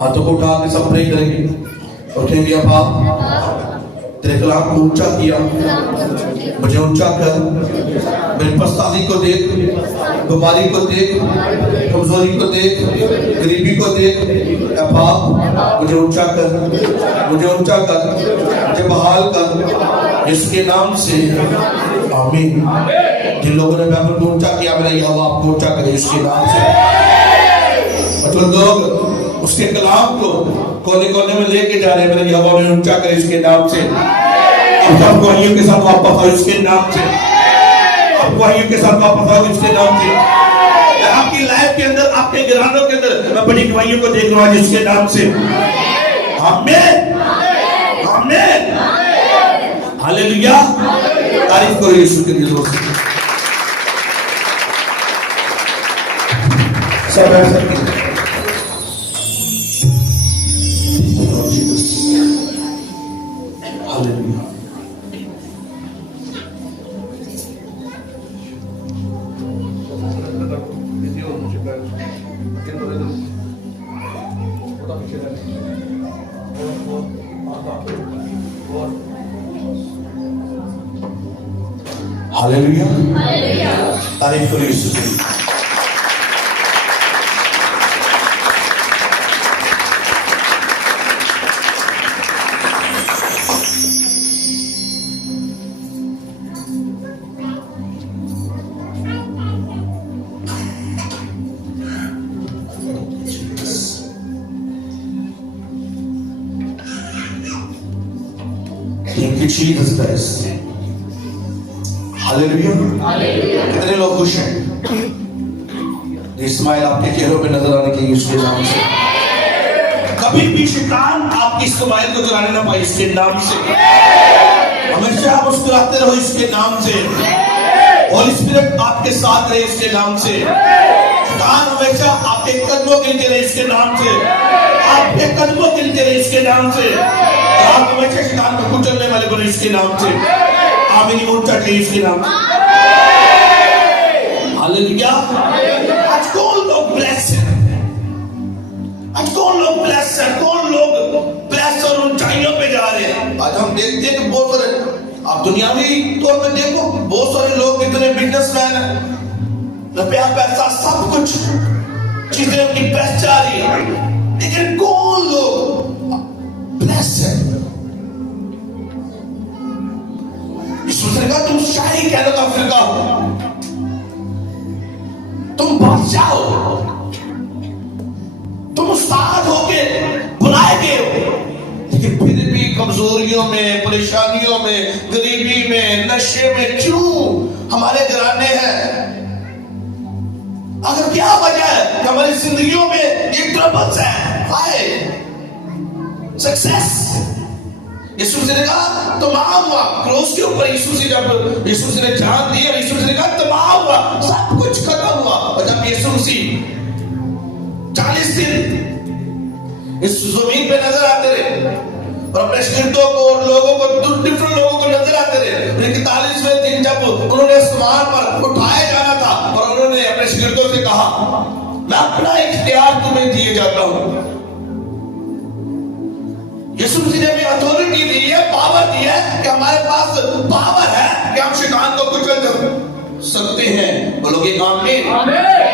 हाथों को उठा के सब प्रे करेंगे और कहेंगे अब्बा तेरे कलाम को ऊंचा किया, मुझे ऊंचा कर, मेरी पस्तानी को देख, बीमारी को देख, कमजोरी को देख, गरीबी को देख। अब्बा मुझे ऊंचा कर, मुझे ऊंचा कर, मुझे बहाल कर इसके नाम से, आमीन। जिन लोगों ने बाइबल को ऊंचा किया, मेरा यहोवा आपको ऊंचा करे इसके नाम से। मतलब लोग उसके कलाम को कोने कोने में लेके जा रहे हैं, मेरे यहोवा ने ऊंचा करे इसके नाम से। अब गवाहियों के साथ वापस आओ इसके नाम से, अब गवाहियों के साथ वापस आओ इसके नाम से। आपकी लाइफ के अंदर, आपके घरानों के अंदर मैं बड़ी गवाहियों को देख रहा हूं जिसके नाम से। आमीन, आमीन, हालेलुया। तारीफ करो यीशु के दिलों से। सब ऐसा हालेलुया, तारीफ करो यीशु की। Thank you, Jesus Christ. Hallelujah. कितने लोग खुश हैं? इस्माइल आपके चेहरों पे नजर आने की इसके नाम से। कभी भी शैतान आपकी इस्माइल को चुराने ना पाए इसके नाम से। हमेशा आप मुस्कुराते रहो इसके नाम से। होली स्पिरिट आपके साथ रहे इसके नाम से। शैतान हमेशा आपके कदमों गिनते रहे इसके नाम से। आपके कदमों गिनते रहे इसके नाम से। आप हमेशा शैतान को कुचलने वाले बने इसके नाम से। आमीन, ऊंचा चाहिए इसके नाम से। हालेलुया। आज कौन लोग ब्लेस हैं? आज कौन लोग ब्लेस हैं? कौन लोग ब्लेस और ऊंचाइयों पे जा रहे हैं? आज हम देखते हैं कि बहुत सारे, आप दुनियावी तौर पे देखो, बहुत सारे लोग इतने बिजनेसमैन हैं, रुपया पैसा सब कुछ चीजें उनकी बेस्ट जा रही है, लेकिन कौन लोग ब्लेस है? तुम शाही कहने का फिरका हो, तुम बादशाह हो, तुम उस्ताद होके बुलाए गए हो, लेकिन फिर भी कमजोरियों में, परेशानियों में, गरीबी में, नशे में क्यों हमारे घराने हैं? अगर क्या वजह है कि हमारी जिंदगियों में एक ट्रबल्स है? हाय सक्सेस। यीशु ने कहा तमाम हुआ क्रोस के ऊपर, यीशु ने जान दी और यीशु ने कहा तमाम हुआ, सब कुछ खत्म हुआ। और जब यीशु मसीह 40 दिन इस जमीन पे नजर आते रहे और अपने शिष्यों को और लोगों को, डिफरेंट लोगों को नजर आते रहे, 41वें दिन जब उन्होंने आसमान पर उठाया जाना था और उन्होंने अपने शिष्यों से कहा मैं अपना इख्तियार तुम्हें दिए जाता हूं। यीशु मसीह ने हमें अथॉरिटी दी है, पावर दी है कि हमारे पास पावर है कि हम शैतान को कुचल सकते हैं। बोलोगे आमीन?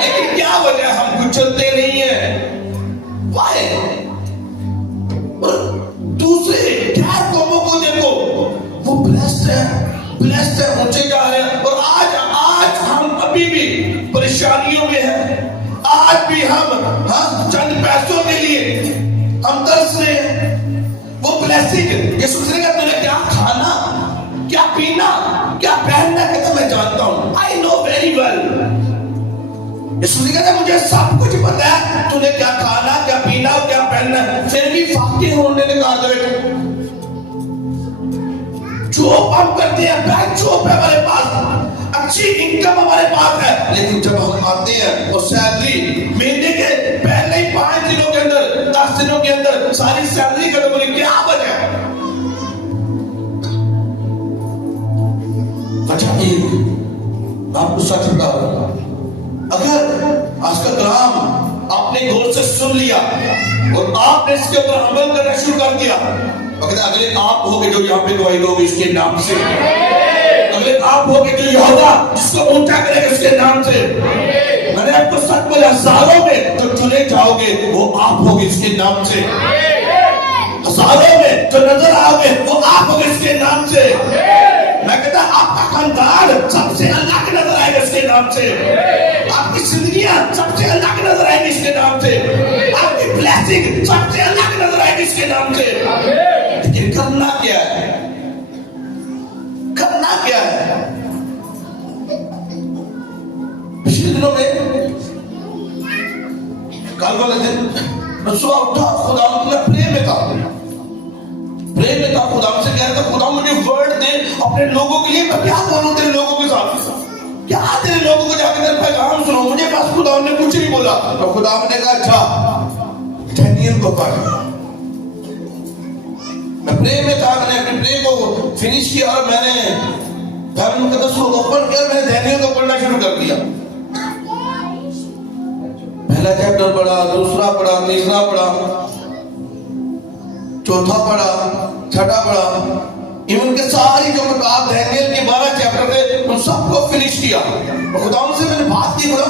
लेकिन क्या वजह हम कुचलते नहीं हैं? वाई? और दूसरे गैर कौमों को देखो, वो ब्लेस्ड है, ऊंचे जा रहे हैं, और आज हम अभी भी परेशानियों में हैं। आज भी हम चंद पैसों के लिए हम तरस रहे हैं। वो ब्लेसिंग यीशु ने कहा तूने क्या खाना, क्या पीना, क्या पहनना, कहता मैं जानता हूं, आई नो वेरी वेल। यीशु ने कहा मुझे सब कुछ पता है, तूने क्या खाना, क्या पीना, क्या पहनना, फिर भी फाके होने ने कहा जॉब हम करते हैं, बैंक जॉब है हमारे पास, अच्छी इनकम हमारे पास है, लेकिन जब हम आते हैं और सैलरी महीने के पहले ही 5 दिनों के अंदर, 10 दिनों के अंदर सारी सैलरी खत्म होगी, क्या वजह है? वजह एक, मैं आपको सच बता रहा हूं, अगर आज का कलाम आपने गौर से सुन लिया और आपने इसके ऊपर अमल करना शुरू कर दिया, अगर अगले आप होगे जो यहाँ पे गवाही दोगे इसके नाम से, अगले आप होगे जो यहोवा जिसको ऊंचा करेगा उसके नाम से। मैंने आपको सच बोला, हजारों में जो चुने जाओगे वो आप होगे इसके नाम से, हजारों में जो नजर आओगे वो आप होगे इसके नाम से। मैं कहता आपका खानदान सबसे अल्लाह के नजर आएगा इसके नाम से, आपकी जिंदगियां सबसे अल्लाह के नजर आएगी इसके नाम से, आपकी ब्लेसिंग सबसे अल्लाह के नजर आएगी इसके नाम से। लेकिन करना क्या है, करना क्या है? पिछले दिनों में कल वाले दिन मैं सुबह उठा, खुदा मैं प्रे में था, खुदा से कह रहा था खुदा मुझे वर्ड दे अपने लोगों के लिए, मैं क्या बोलूं तेरे लोगों के साथ, क्या तेरे लोगों को जाकर तेरे पैगाम सुनो। मुझे बस खुदा ने कुछ नहीं बोला, तो खुदा ने कहा अच्छा डैनियल को पढ़। मैं प्रे में था, मैंने अपने प्रे को फिनिश किया और मैंने बाइबल मुकद्दस को ओपन किया, मैंने डैनियल को पढ़ना शुरू कर दिया। पहला चैप्टर पढ़ा, दूसरा पढ़ा, तीसरा पढ़ा, चौथा पढ़ा, छठा पढ़ा, इवन के सारी जो किताब डैनियल के 12 चैप्टर थे उन सबको फिनिश किया। और खुदावन से मैंने बात की, खुदा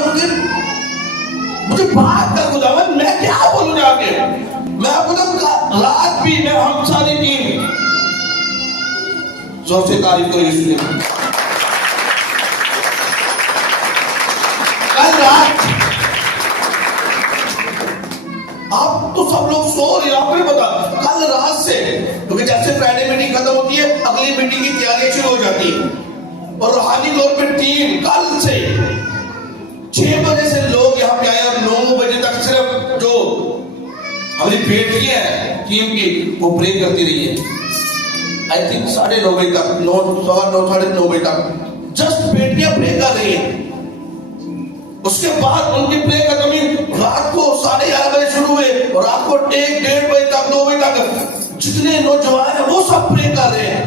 मुझे बात कर खुदावन, मैं क्या बोलूं जाके। मैं आपको रात भी मैं हम सारी टीम जोर से तारीफ करो यीशु की। कल रात आप तो सब लोग सो रहे, आपको नहीं पता, कल रात से, क्योंकि जैसे फ्राइडे मीटिंग खत्म होती है अगली मीटिंग की तैयारी शुरू हो जाती है। और रूहानी तौर पे टीम कल से 6 बजे से लोग यहाँ पे आए और 9 बजे तक सिर्फ जो हमारी बेटियां हैं टीम की वो प्रे करती रही है। आई थिंक 9:30 बजे तक, 9, 9:30 बजे तक जस्ट बेटियां प्रे कर रही है। उसके बाद उनकी प्रे खत्म हुई, रात को 11:30 बजे शुरू हुए और रात को 1-1:30 बजे तक, 2 बजे तक जितने नौजवान हैं वो सब प्रे कर रहे हैं।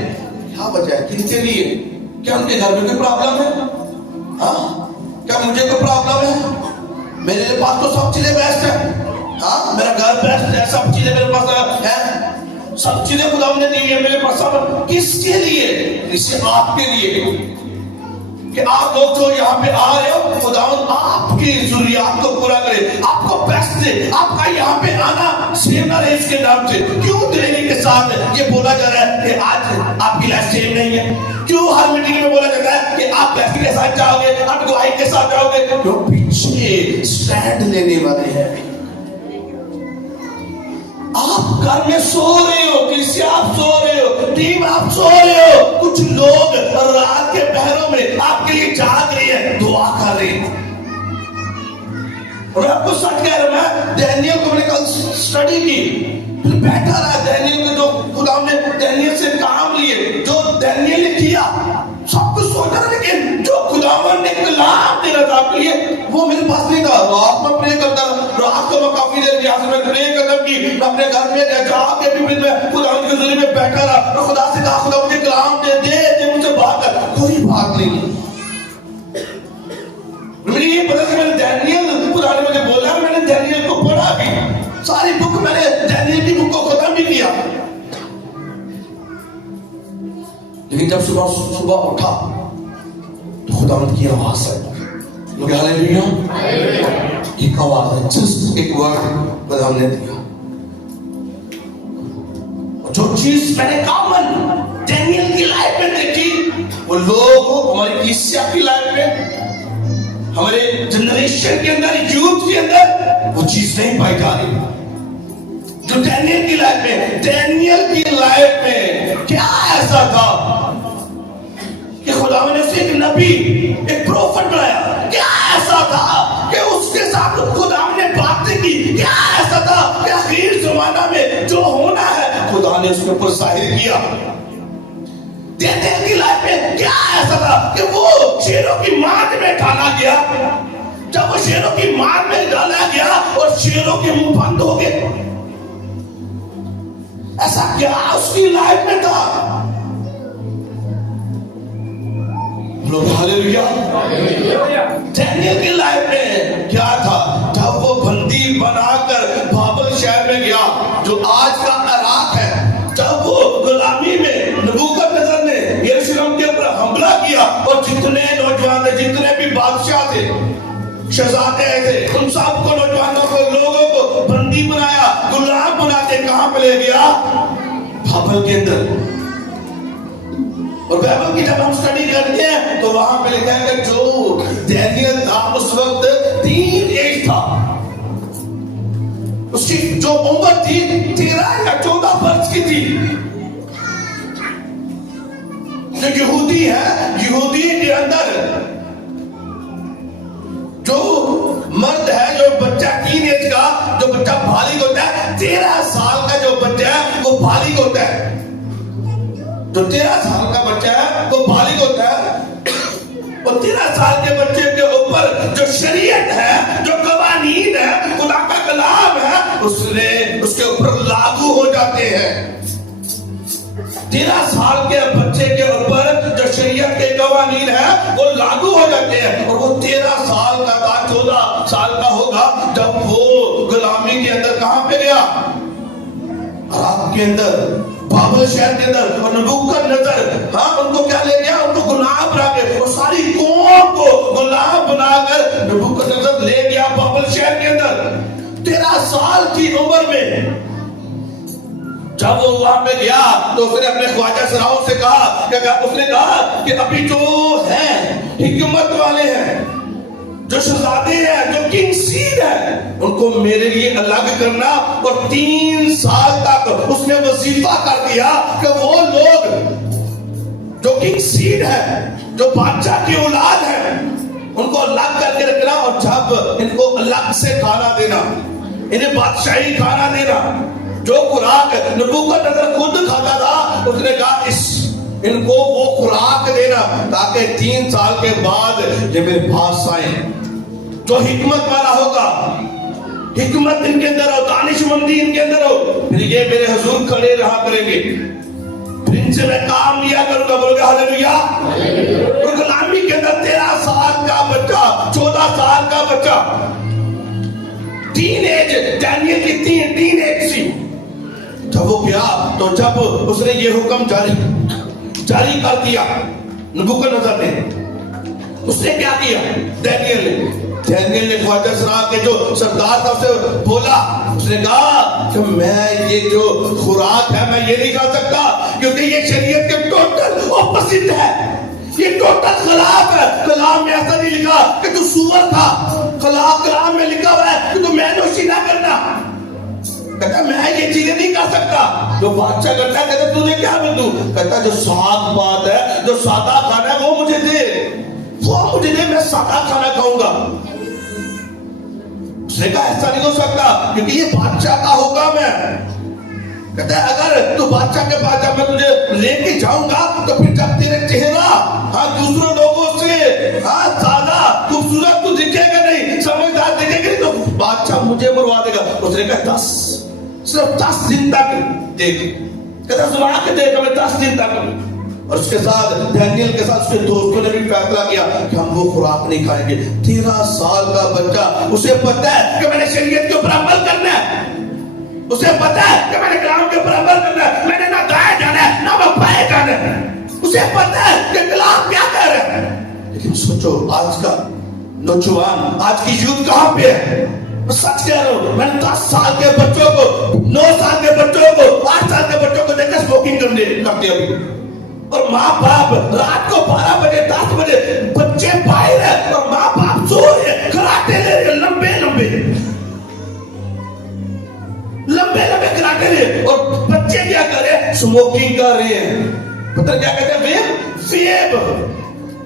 क्या वजह है, किनके लिए? क्या उनके घर में कोई प्रॉब्लम है? हाँ, क्या मुझे कोई प्रॉब्लम है? मेरे पास तो सब चीजें बेस्ट है, हाँ मेरा घर बेस्ट है, सब चीजें मेरे पास है, सब चीजें खुदा ने दी है मेरे पास। सब किसके लिए? इसे आपके लिए, कि आप लोग जो यहाँ पे आ रहे हो खुदावंद आपकी जरूरियात को पूरा करे, आपको बेस्ट दे, आपका यहाँ पे आना सेम ना रहे इसके नाम से। क्यों देरी के साथ ये बोला जा रहा है कि आज आपकी लाइफ सेम नहीं है? क्यों हर मीटिंग में बोला जाता है कि आप ब्लेसिंग के साथ जाओगे, आप गवाही के साथ जाओगे? क्यों? पीछे स्टैंड लेने वाले हैं। आप घर में सो रहे हो, किसी आप सो रहे हो, टीम आप सो रहे हो, कुछ लोग रात के पहरों में आपके लिए जाग रही है, दुआ कर रही है। और आपको सच कह रहा मैं, डैनियल को मैंने कल स्टडी की, फिर बैठा रहा डैनियल को, जो खुदा ने डैनियल से काम लिए, जो डैनियल ने किया सब कुछ सोचा, लेकिन जो खुदावन ने कलाम दे रहा था आपके लिए वो मेरे पास नहीं था। रात में प्रे करता, रात को मैं काफी देर यहाँ से मैं प्रे करता कि अपने घर में जाके भी मैं खुदावन के ज़रिए में बैठा रहा और खुदा से कहा खुदा मुझे कलाम दे मुझे बात कर। कोई बात नहीं, मुझे ये पता कि मैंने डैनियल, खुदा ने मुझे बोला, मैंने डैनियल को पढ़ा भी, सारी बुक मैंने डैनियल की बुक को खत्म भी किया। लेकिन जब सुबह उठा तो खुदावंद की आवाज है, हालेलुया, एक आवाज है, जस्ट एक वर्ड खुदावंद ने दिया। जो चीज मैंने कॉमन डैनियल की लाइफ में देखी, वो लोगों हमारी कलीसिया की लाइफ में, हमारे जनरेशन के अंदर, यूथ के अंदर वो चीज नहीं पाई जा रही जो डैनियल की लाइफ में। डैनियल की लाइफ में क्या ऐसा था कि खुदा ने उसे एक नबी, एक प्रोफेट बनाया? क्या ऐसा था कि उसके साथ खुदा ने बातें की? क्या ऐसा था कि आखिर जमाना में जो होना है खुदा ने उसके ऊपर जाहिर किया? डैनियल की लाइफ में क्या ऐसा था कि वो शेरों की मार में डाला गया? जब वो शेरों की मार में डाला गया और शेरों के मुंह बंद हो गए, ऐसा क्या उसकी लाइफ में था? हालेलुया। डैनियल की लाइफ में क्या था? जब वो बंदी बनाकर बाबल शहर में गया जो आज का इराक है, जब वो गुलामी में नबूकदनेस्सर ने यरूशलेम के ऊपर हमला किया और जितने नौजवान थे, जितने भी बादशाह थे, शहजादे थे, उन सबको, नौजवानों को, लोगों को बंदी बनाया, गुलाम बना के कहां पे ले गया? बाबल के अंदर। और बाइबल की जब हम स्टडी करते हैं तो वहां पे लिखा है कि जो डैनियल था उस वक्त 3 एज था, उसकी जो उम्र थी 13 या 14 वर्ष की थी। जो यहूदी है, यहूदी के अंदर जो मर्द है, जो बच्चा 3 एज का जो बच्चा बालिग होता है, 13 साल का जो बच्चा है वो बालिग होता है। जो 13 साल का बच्चा है वो बालिग होता है। और 13 साल के बच्चे के ऊपर जो शरीयत है, जो कवानीन है, खुदा का कलाम है, उसके ऊपर लागू हो जाते हैं। 13 साल के बच्चे के ऊपर जो शरीयत के कवानीन है वो लागू हो जाते हैं। और वो 13 साल का था, 14 साल का होगा जब वो गुलामी के अंदर कहां पे गया? इराक के अंदर, बाबल शहर के अंदर। और नबूकदनेस्सर, हाँ, उनको क्या ले गया? उनको गुलाम बना के, और सारी कौम को गुलाम बनाकर नबूकदनेस्सर ले गया बाबल शहर के अंदर। 13 साल की उम्र में जब वो वहां पे गया तो उसने अपने ख्वाजा सराओं से कहा, उसने कहा कि अभी जो है हिकमत वाले हैं, जो शहजादे हैं, जो किंग सीड है, उनको मेरे लिए अलग करना। और 3 साल तक उसने वजीफा कर दिया कि वो लोग जो किंग सीड है, जो बादशाह की औलाद है, उनको अलग करके रखना। और जब इनको अलग से खाना देना, इन्हें बादशाही खाना देना, जो खुराक नबूकदनेस्सर खुद खाता था, उसने कहा इनको वो खुराक देना ताकि 3 साल के बाद ये मेरे पास आए। जो हिकमत वाला होगा, हिकमत इनके अंदर हो, दानिशमंदी इनके अंदर हो, फिर ये मेरे हुजूर खड़े रहा करेंगे, फिर इनसे मैं काम लिया करूंगा। बोलोगे हालेलुया। और गुलामी के अंदर 13 साल का बच्चा, 14 साल का बच्चा, टीनेज, डैनियल की टीनेज थी जब वो गया। तो जब उसने ये हुक्म जारी कर दिया नबूकदनेस्सर ने, उसने क्या किया? डैनियल ने ख्वाजा सरा के जो सरदार था उसे बोला, उसने कहा कि मैं ये जो खुराक है मैं ये नहीं खा सकता, क्योंकि ये शरीयत के टोटल ऑपोजिट है, ये टोटल खिलाफ है। कलाम में ऐसा नहीं लिखा कि तू सूअर था, कलाम में लिखा हुआ है कि तू मैनोशी ना करना। कहता मैं ये चीजें नहीं कर सकता। जो बादशाह करता है, कहता तूने क्या बंदू? कहता जो साग बात है, जो सादा खाना है वो मुझे दे, मैं सादा खाना खाऊंगा। उसने कहा ऐसा नहीं हो सकता, क्योंकि ये बादशाह का हुक्म है। कहता है अगर तू बादशाह के पास जब मैं तुझे लेके जाऊंगा तो फिर जब तेरे चेहरा, हाँ, दूसरों लोगों से, हाँ, ज्यादा खूबसूरत तू दिखेगा नहीं, समझदार दिखेगा नहीं, तो बादशाह मुझे मरवा देगा। उसने कहा सिर्फ 10 दिन तक देख, कहता सुना के देख, मैं 10 दिन तक। और उसके साथ डैनियल के साथ उसके दोस्तों ने भी फैसला किया कि हम वो खुराक नहीं खाएंगे। 13 साल का बच्चा, उसे पता है कि मैंने शरीयत के ऊपर अमल करना है, उसे पता है कि मैंने कलाम के ऊपर अमल करना है, मैंने ना दाएं जाना है ना बाएं जाना है, उसे पता है कि कलाम क्या कह रहा है। लेकिन सोचो आज का नौजवान, आज की यूथ कहां पे है? सच कह रहा हूं, मैंने 10 साल के बच्चों को, 9 साल के बच्चों को, 8 साल के बच्चों को देखकर स्मोकिंग करते अभी। और माँ बाप रात को 12 बजे 10 बजे बच्चे बाहर है और माँ बाप सो रहे, कराटे ले रहे, लंबे कराटे ले, और बच्चे क्या कर रहे हैं? स्मोकिंग कर रहे हैं। पता क्या कहते हैं? वेब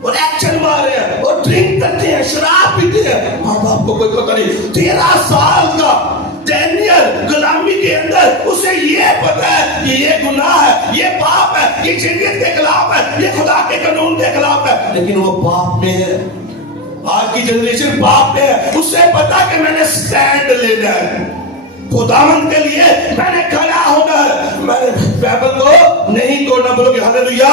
और एक्शन मार रहे हैं और ड्रिंक करते हैं, शराब पीते हैं। माँ बाप को कोई पता नहीं। 13 साल का डैनियल गुलामी के अंदर, उसे ये पता है कि ये गुनाह है, ये पाप है, ये शरीयत के खिलाफ है, ये खुदा के कानून के खिलाफ है, लेकिन वो पाप में है। आज की जनरेशन पाप में है। उसे पता कि मैंने स्टैंड लेना है, खुदावंद के लिए मैंने खड़ा होना है, मैंने बाइबल को नहीं तोड़ना। बोलोगे हालेलुया।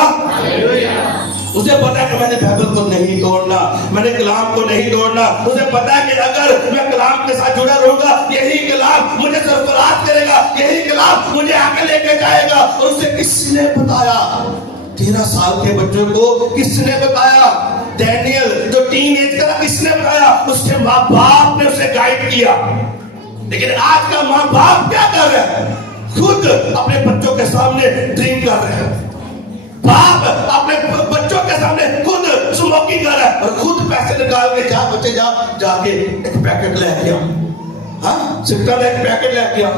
उसे पता है कि मैंने बाइबल को नहीं तोड़ना, मैंने कलाम को नहीं तोड़ना। उसे पता है कि अगर मैं कलाम के साथ जुड़ा रहूंगा, यही कलाम मुझे सरफराज करेगा, यही कलाम मुझे आगे लेके जाएगा। और उसे किसने बताया? 13 साल के बच्चों को किसने बताया? डैनियल जो टीन एज का, किसने बताया? उसके माँ बाप ने उसे गाइड किया। लेकिन आज का माँ बाप क्या कर रहे हैं? खुद अपने बच्चों के सामने ड्रिंक कर रहे हैं। बाप अपने बच्चों के सामने खुद स्मोकिंग कर रहा है और खुद पैसे निकाल के जा बच्चे जाके एक पैकेट लेके आओ, हाँ सिगरेट का एक पैकेट लेके आओ,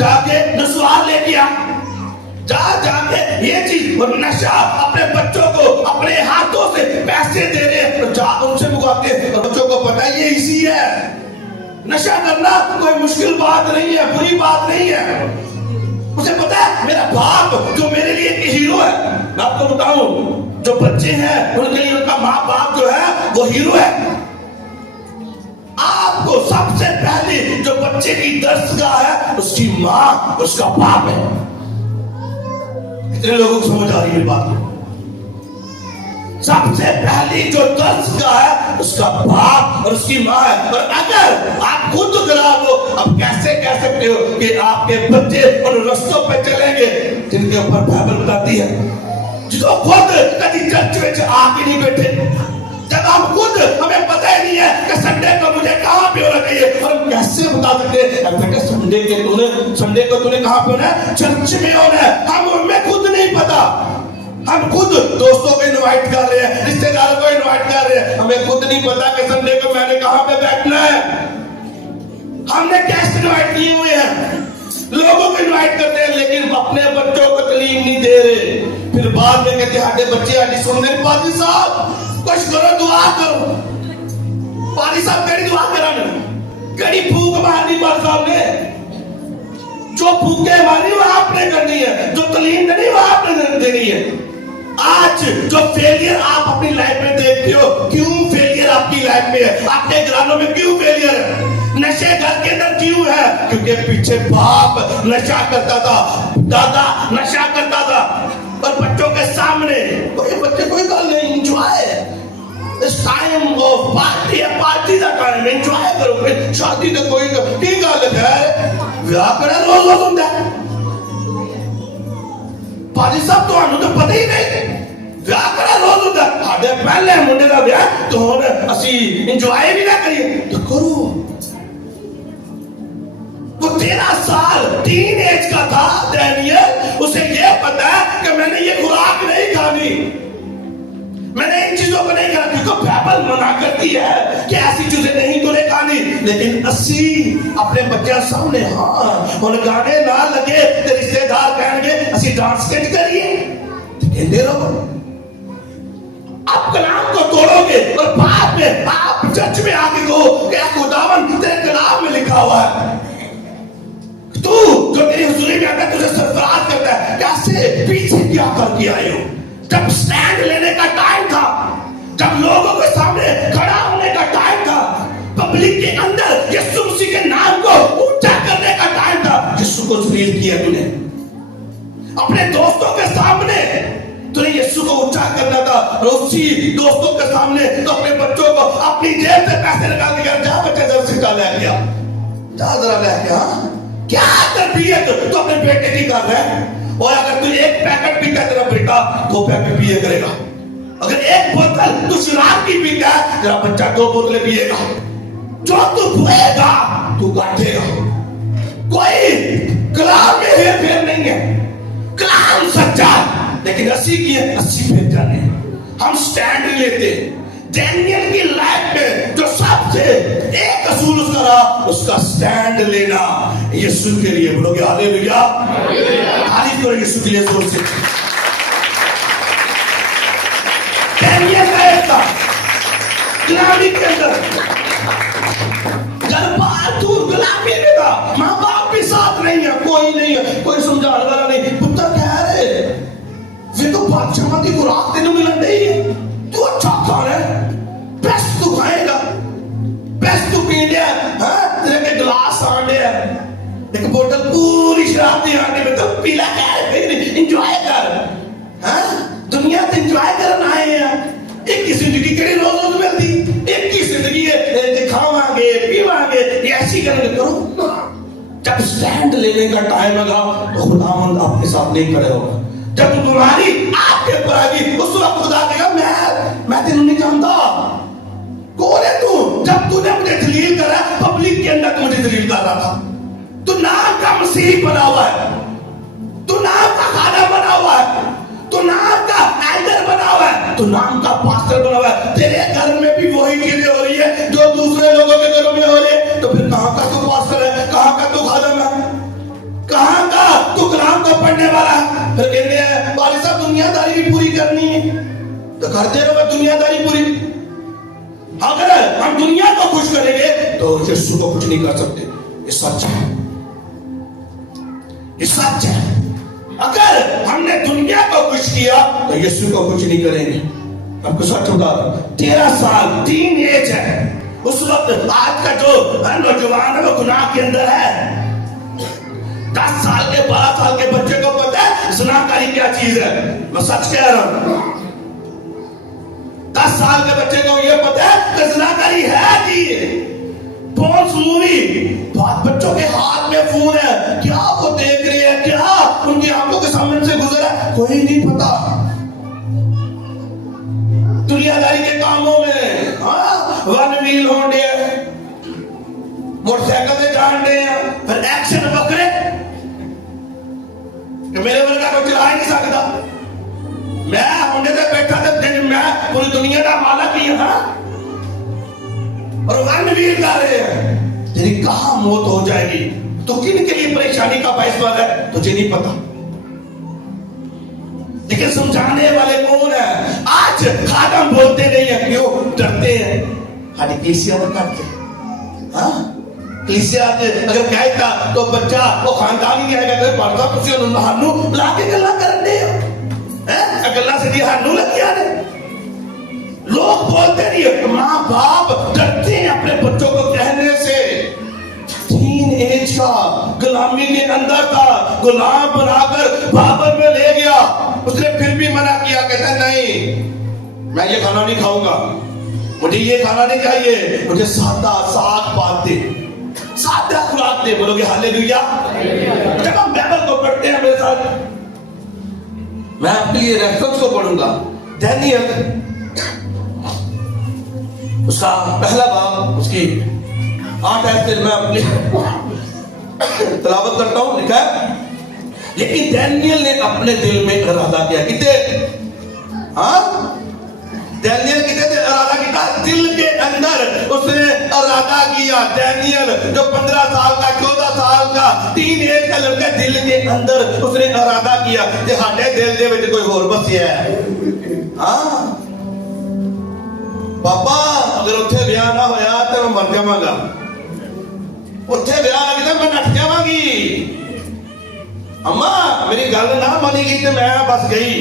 जाके नस्वार लेके आ, जाके ये चीज और नशा अपने बच्चों को अपने हाथों से पैसे दे रहे हैं, जा उनसे मुकाते हैं। और बच्चों को पता है ये इसी है। नशा करना कोई मुश्किल बात नहीं है, बुरी बात नहीं है। मुझे पता है मेरा बाप जो मेरे लिए एक हीरो है। मैं आपको बताऊं, जो बच्चे हैं उनके लिए उनका माँ बाप जो है वो हीरो है। आपको सबसे पहले जो बच्चे की दर्शगाह है उसकी माँ, उसका बाप है। कितने लोगों को समझ आ रही है बात? सबसे पहली जो दर्शगाह है उसका बाप और उसकी माँ है। और अगर आप खुद खराब हो, अब कैसे कह सकते हो कि आपके बच्चे उन रास्तों पे चलेंगे जिनके ऊपर बाइबल बताती है? जो खुद कभी चर्च में आके नहीं बैठे, जब हम खुद हमें पता ही नहीं है कि संडे को मुझे कहाँ पे होना चाहिए, और हम कैसे बता सकते हैं बेटे संडे को तूने कहाँ पे होना है? चर्च में होना है। हमें खुद नहीं पता। हम खुद दोस्तों को इनवाइट कर रहे हैं, रिश्तेदारों को इनवाइट कर रहे हैं, हमें खुद नहीं पता कि संडे को मैंने कहां पे बैठना है। हमने गेस्ट इनवाइट किए हुए हैं, लोगों को इनवाइट करते हैं, लेकिन अपने बच्चों को तालीम नहीं दे रहे। फिर बाद में कहते हैं बच्चे आदि सुन रहे, पादी साहब कुछ करो, दुआ करो। पादी साहब कड़ी दुआ करा, कड़ी फूक मारनी बात साहब ने, जो फूके मारनी वो आपने करनी है, जो तालीम देनी वो आपने देनी है। आज जो फेलियर आप अपनी लाइफ में देखते हो, क्यों फेलियर आपकी लाइफ में है? आपके घरानों में क्यों फेलियर है? नशे घर के अंदर क्यों है? क्योंकि पीछे बाप नशा करता था, दादा नशा करता था, और बच्चों के सामने कोई बच्चे कोई गल नहीं, एंजॉय इस टाइम ऑफ पार्टी है, पार्टी का टाइम, एंजॉय करो। फिर शादी तो कोई की गल है, विआह करे रोज रोज होता है। पाजी साहब तो पता ही नहीं, विआह करा रोज होता है। आधे पहले मुंडे का विआह तो हुण असी एंजॉय भी ना करिए तो करो। वो 13 साल टीन एज का था डैनियल, उसे ये पता है कि मैंने ये खुराक नहीं खानी, मैंने इन चीजों को नहीं खाना, क्योंकि बाइबल मना करती है कि ऐसी चीजें नहीं तूने खानी। लेकिन असी अपने बच्चों सामने हाँ उन गाने ना लगे तो रिश्तेदार कहेंगे असी डांस स्टेज करिए, कहते रहो। आप कलाम को तोड़ोगे और बाद में आप चर्च में आके कहो कि खुदावन तेरे कलाम में लिखा हुआ है, तू जो तेरी हुजूरी में आता तुझे सरफराज करता है, कैसे पीछे क्या करके आए हो? जब स्टैंड लेने का टाइम था, जब लोगों के सामने खड़ा होने का टाइम था, पब्लिक के अंदर यीशु मसीह के नाम को ऊंचा करने का टाइम था, यीशु को जलील किया तूने। अपने दोस्तों के सामने तूने यीशु को ऊंचा करना था, और उसी दोस्तों के सामने तो अपने बच्चों को अपनी जेब से पैसे निकाल के जा बच्चे जरा सिक्का ले गया, जा जरा ले गया। क्या तरबियत तो अपने बेटे की कर रहा है? और अगर तू एक पैकेट पीता है, तेरा बेटा 2 पैकेट पिए करेगा। अगर एक बोतल तू शराब की पीता है, तेरा बच्चा 2 बोतलें पिएगा। जो तू बोएगा तू काटेगा। कोई कलाम में हेर फेर नहीं है, कलाम सच्चा, लेकिन 80 की 80 फेर जाने। हम स्टैंड नहीं लेते। डैनियल की लाइफ में जो सबसे एक असूल उसका रहा, उसका स्टैंड लेना यीशु के लिए। बोलोगे हालेलुया, तारीफ करो यीशु के लिए जोर से। डैनियल का गुलामी के अंदर घर दूर गुलामी में था, माँ बाप भी साथ नहीं है, कोई नहीं है, कोई समझाने वाला नहीं। पुत्र कह रहे वे तो बादशाह की खुराक तेन मिलन नहीं, तू अच्छा खा रहा है, बेस्ट तू खाएगा, बेस्ट तू पी लिया, तेरे के गिलास आने एक बोतल पूरी शराब दी आने में तो पीला कर, एंजॉय कर। दुनिया से एंजॉय करना आए हैं। एक की जिंदगी केड़ी रोज रोज मिलती, एक की जिंदगी है दिखावांगे पीवांगे ऐसी करेंगे। करो जब स्टैंड लेने का टाइम आएगा तो खुदावंद आपके साथ नहीं खड़े होगा। जब तुम्हारी आपके ऊपर आएगी उस वक्त खुदा कहेगा मैं तेनू नहीं जानता, कौन है तू? जब तूने मुझे दलील करा पब्लिक के अंदर, मुझे दलील कर रहा था, तू नाम का मसीह बना हुआ है, तू नाम का खाना बना हुआ है, तू नाम का एल्डर बना हुआ है, तू नाम का पास्टर बना हुआ है। तेरे घर में भी वही चीजें हो रही है जो दूसरे लोगों के घरों में हो रही है। तो फिर कहां का तू पास्टर है, कहां का तू खादम है, कहां का तू कलाम का पढ़ने वाला है? फिर कहते हैं वाले साहब दुनियादारी भी पूरी करनी है, तो करते रहो दुनियादारी पूरी। अगर हम दुनिया को खुश करेंगे तो यीशु को कुछ नहीं कर सकते। ये सच है, ये सच है। अगर हमने दुनिया को खुश किया तो यीशु को कुछ नहीं करेंगे। आपको सच बता रहा हूं, 13 साल टीन एज है उस वक्त। आज का जो नौजवान है वो गुनाह के अंदर है। 10 साल के 12 साल के बच्चे को पता है ज़िनाकारी क्या चीज है। मैं सच कह रहा हूं, 10 साल के बच्चे को ये पता है कि ज़िनाकारी है कि फोन मूवी, बच्चों के हाथ में फोन है, क्या वो देख रहे हैं, क्या उनकी आंखों के सामने से गुजरा है, कोई नहीं पता। दुनियादारी के कामों में वन व्हील होंडे मोटरसाइकिल से जान रहे हैं, फिर एक्शन बकरे कि मेरे वर्गा को चला ही नहीं सकता। मैं होंडे से बैठा था, मैं पूरी दुनिया का मालक ही हाँ, और वन व्हील कर रहे हैं। तेरी कहां मौत हो जाएगी, तो किन के लिए परेशानी का फैसला है तुझे नहीं पता। लेकिन समझाने वाले कौन है? आज खादम बोलते नहीं है, क्यों डरते हैं? हाडी कलीसिया में करते हाँ, कलीसिया अगर कहता तो बच्चा वो खानदान ही आएगा, कोई पढ़ता तुसी उन्होंने हानू लाके गल्ला करने हैं, गल्ला से दी हानू लग गया ने। लोग बोलते नहीं है, माँ बाप डरते हैं अपने बच्चों को कहने से। टीन एज का गुलामी के अंदर था, गुलाम बनाकर बाबर में ले गया, उसने फिर भी मना किया, कहता नहीं मैं ये खाना नहीं खाऊंगा, मुझे ये खाना नहीं चाहिए, मुझे सादा साग पात दे, सादा खुराक दे। बोलोगे हालेलुया। जब हम बाइबल को पढ़ते हैं मेरे साथ, मैं आपके लिए रेफरेंस को पढ़ूंगा। दानियल उसका पहला बाब, उसकी 8 आयत से मैं अपनी तलावत करता हूं। लिखा है, लेकिन दानियल ने अपने दिल में इरादा किया। कितने दानियल कितने इरादा किया? दिल के अंदर उसने इरादा किया। दानियल जो 15 साल का 14 साल का 3 एज का लड़का, दिल के अंदर उसने इरादा किया कि हाडे दिल दे विच कोई होर बसिया है। पापा अगर उत्थे ब्याह ना होया तो मैं मर जावांगा, उत्थे ब्याह लग जाए मैं नट जावांगी। अम्मा मेरी गल ना मानी गई तो मैं बस गई।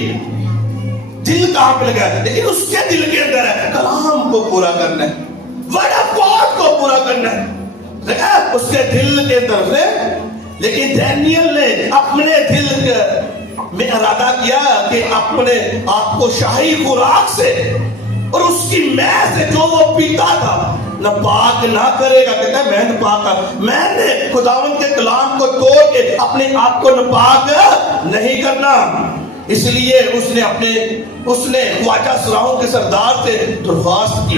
दिल कहां पे लगा? लेकिन उसके दिल के अंदर है कलाम को पूरा करना है, वर्ड ऑफ गॉड को पूरा करना है, देखा उसके दिल के अंदर से। लेकिन दानियल ने अपने दिल में इरादा किया कि अपने आप को शाही खुराक से और उसकी मैं से जो वो पीता था न पाक ना करेगा। कहता है मैं पाक, मैंने खुदावंद के कलाम को तोड़ के अपने आप को नापाक नहीं करना। इसलिए उसने ख्वाजा सराहों के सरदार से दरख्वास्त की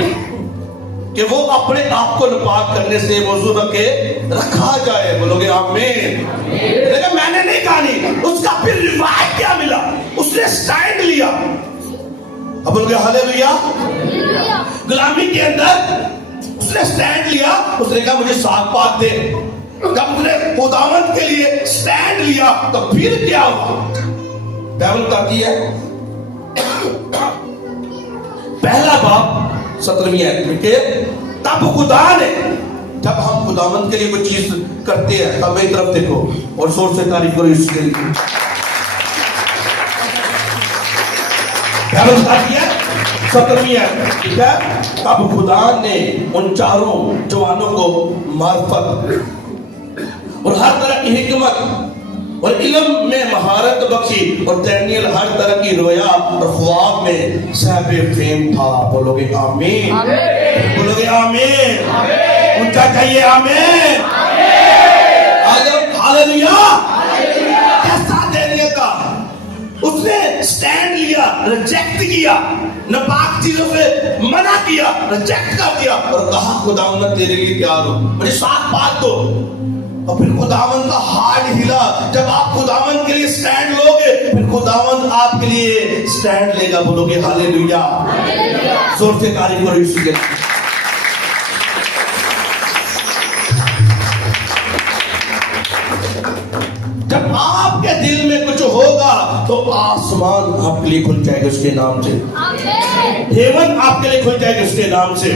कि वो अपने आप को नापाक करने से वजू रखा जाए। बोलोगे आमीन। लेकिन मैंने नहीं कहानी, उसका फिर रिवाज क्या मिला? उसने स्टैंड लिया। अब बोलोगे हालेलुया। गुलामी के अंदर उसने स्टैंड लिया, उसने कहा मुझे साग पात दे। जब उसने खुदावंद के लिए स्टैंड लिया तो फिर क्या हुआ? बाइबल कहती है पहला बाब 17वीं आयत में कि तब खुदा ने, जब हम खुदावंद के लिए कोई चीज करते हैं तब मेरी तरफ देखो और जोर से तारीफ करो इसके लिए। बाइबल कहती है 17वीं आयत, ठीक है, तब खुदा ने उन चारों जवानों को मार्फत और हर तरह की हिकमत और इल्म में महारत बख्शी, और डैनियल हर तरह की रोया और ख्वाब में साहिब फेम था। बोलोगे आमीन? बोलोगे आमीन? ऊंचा कहिए आमीन। हालेलुया। कैसा डैनियल था? उसने स्टैंड लिया, रिजेक्ट किया, नापाक चीजों से मना किया, रिजेक्ट कर दिया और कहा खुदावंद तेरे लिए तैयार हूं, मुझे साथ बात दो। और फिर खुदावंद का हार्ट हिला। जब आप खुदावंद के लिए स्टैंड लोगे, फिर खुदावंद आपके लिए स्टैंड लेगा। बोलोगे हालेलुया। जोर से तारीफ करो यीशु के नाम। जब आपके दिल में कुछ होगा तो आसमान आपके लिए खुल जाएगा उसके नाम से। हेवन आपके लिए खुल जाएगा उसके नाम से।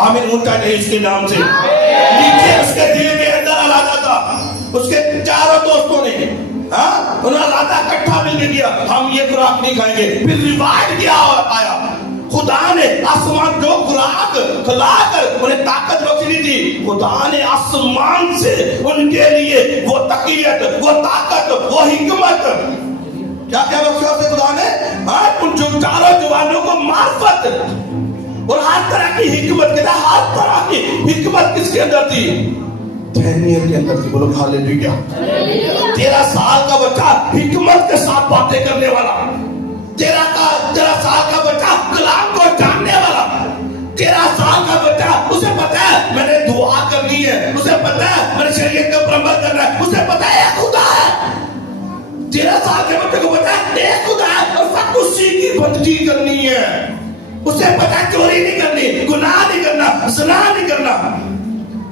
आमीन। ऊंचा नहीं उसके नाम से। नीचे उसके दिल के अंदर अलादा था। उसके चारों दोस्तों ने उन्होंने अलादा इकट्ठा मिलकर किया, हम ये खुराक नहीं खाएंगे। फिर रिवार्ड क्या आया? खुदा ने आसमान जो खुराक खिलाकर उन्हें ताकत बख्शी थी, खुदा ने आसमान से उनके लिए वो तकीयत, वो ताकत, वो हिकमत, क्या क्या बख्शा से खुदा ने? उन जो चारों जवानों को मार्फत और हर तरह की हिकमत के, हर तरह की हिकमत किसके अंदर थी? डैनियल के अंदर थी। बोलो हालेलुया। 13 साल का बच्चा हिकमत के साथ बातें करने वाला, 13 साल का बच्चा कलाम को जानने वाला, 13 साल का बच्चा, उसे पता है मैंने दुआ करनी है, उसे पता है मैंने शरीयत का प्रबंध करना है, उसे पता है खुदा है। 13 साल के बच्चे को पता है एक खुदा है और सब उसी की बंदगी करनी है। उसे पता है चोरी नहीं करनी, गुनाह नहीं करना, ज़िना नहीं करना।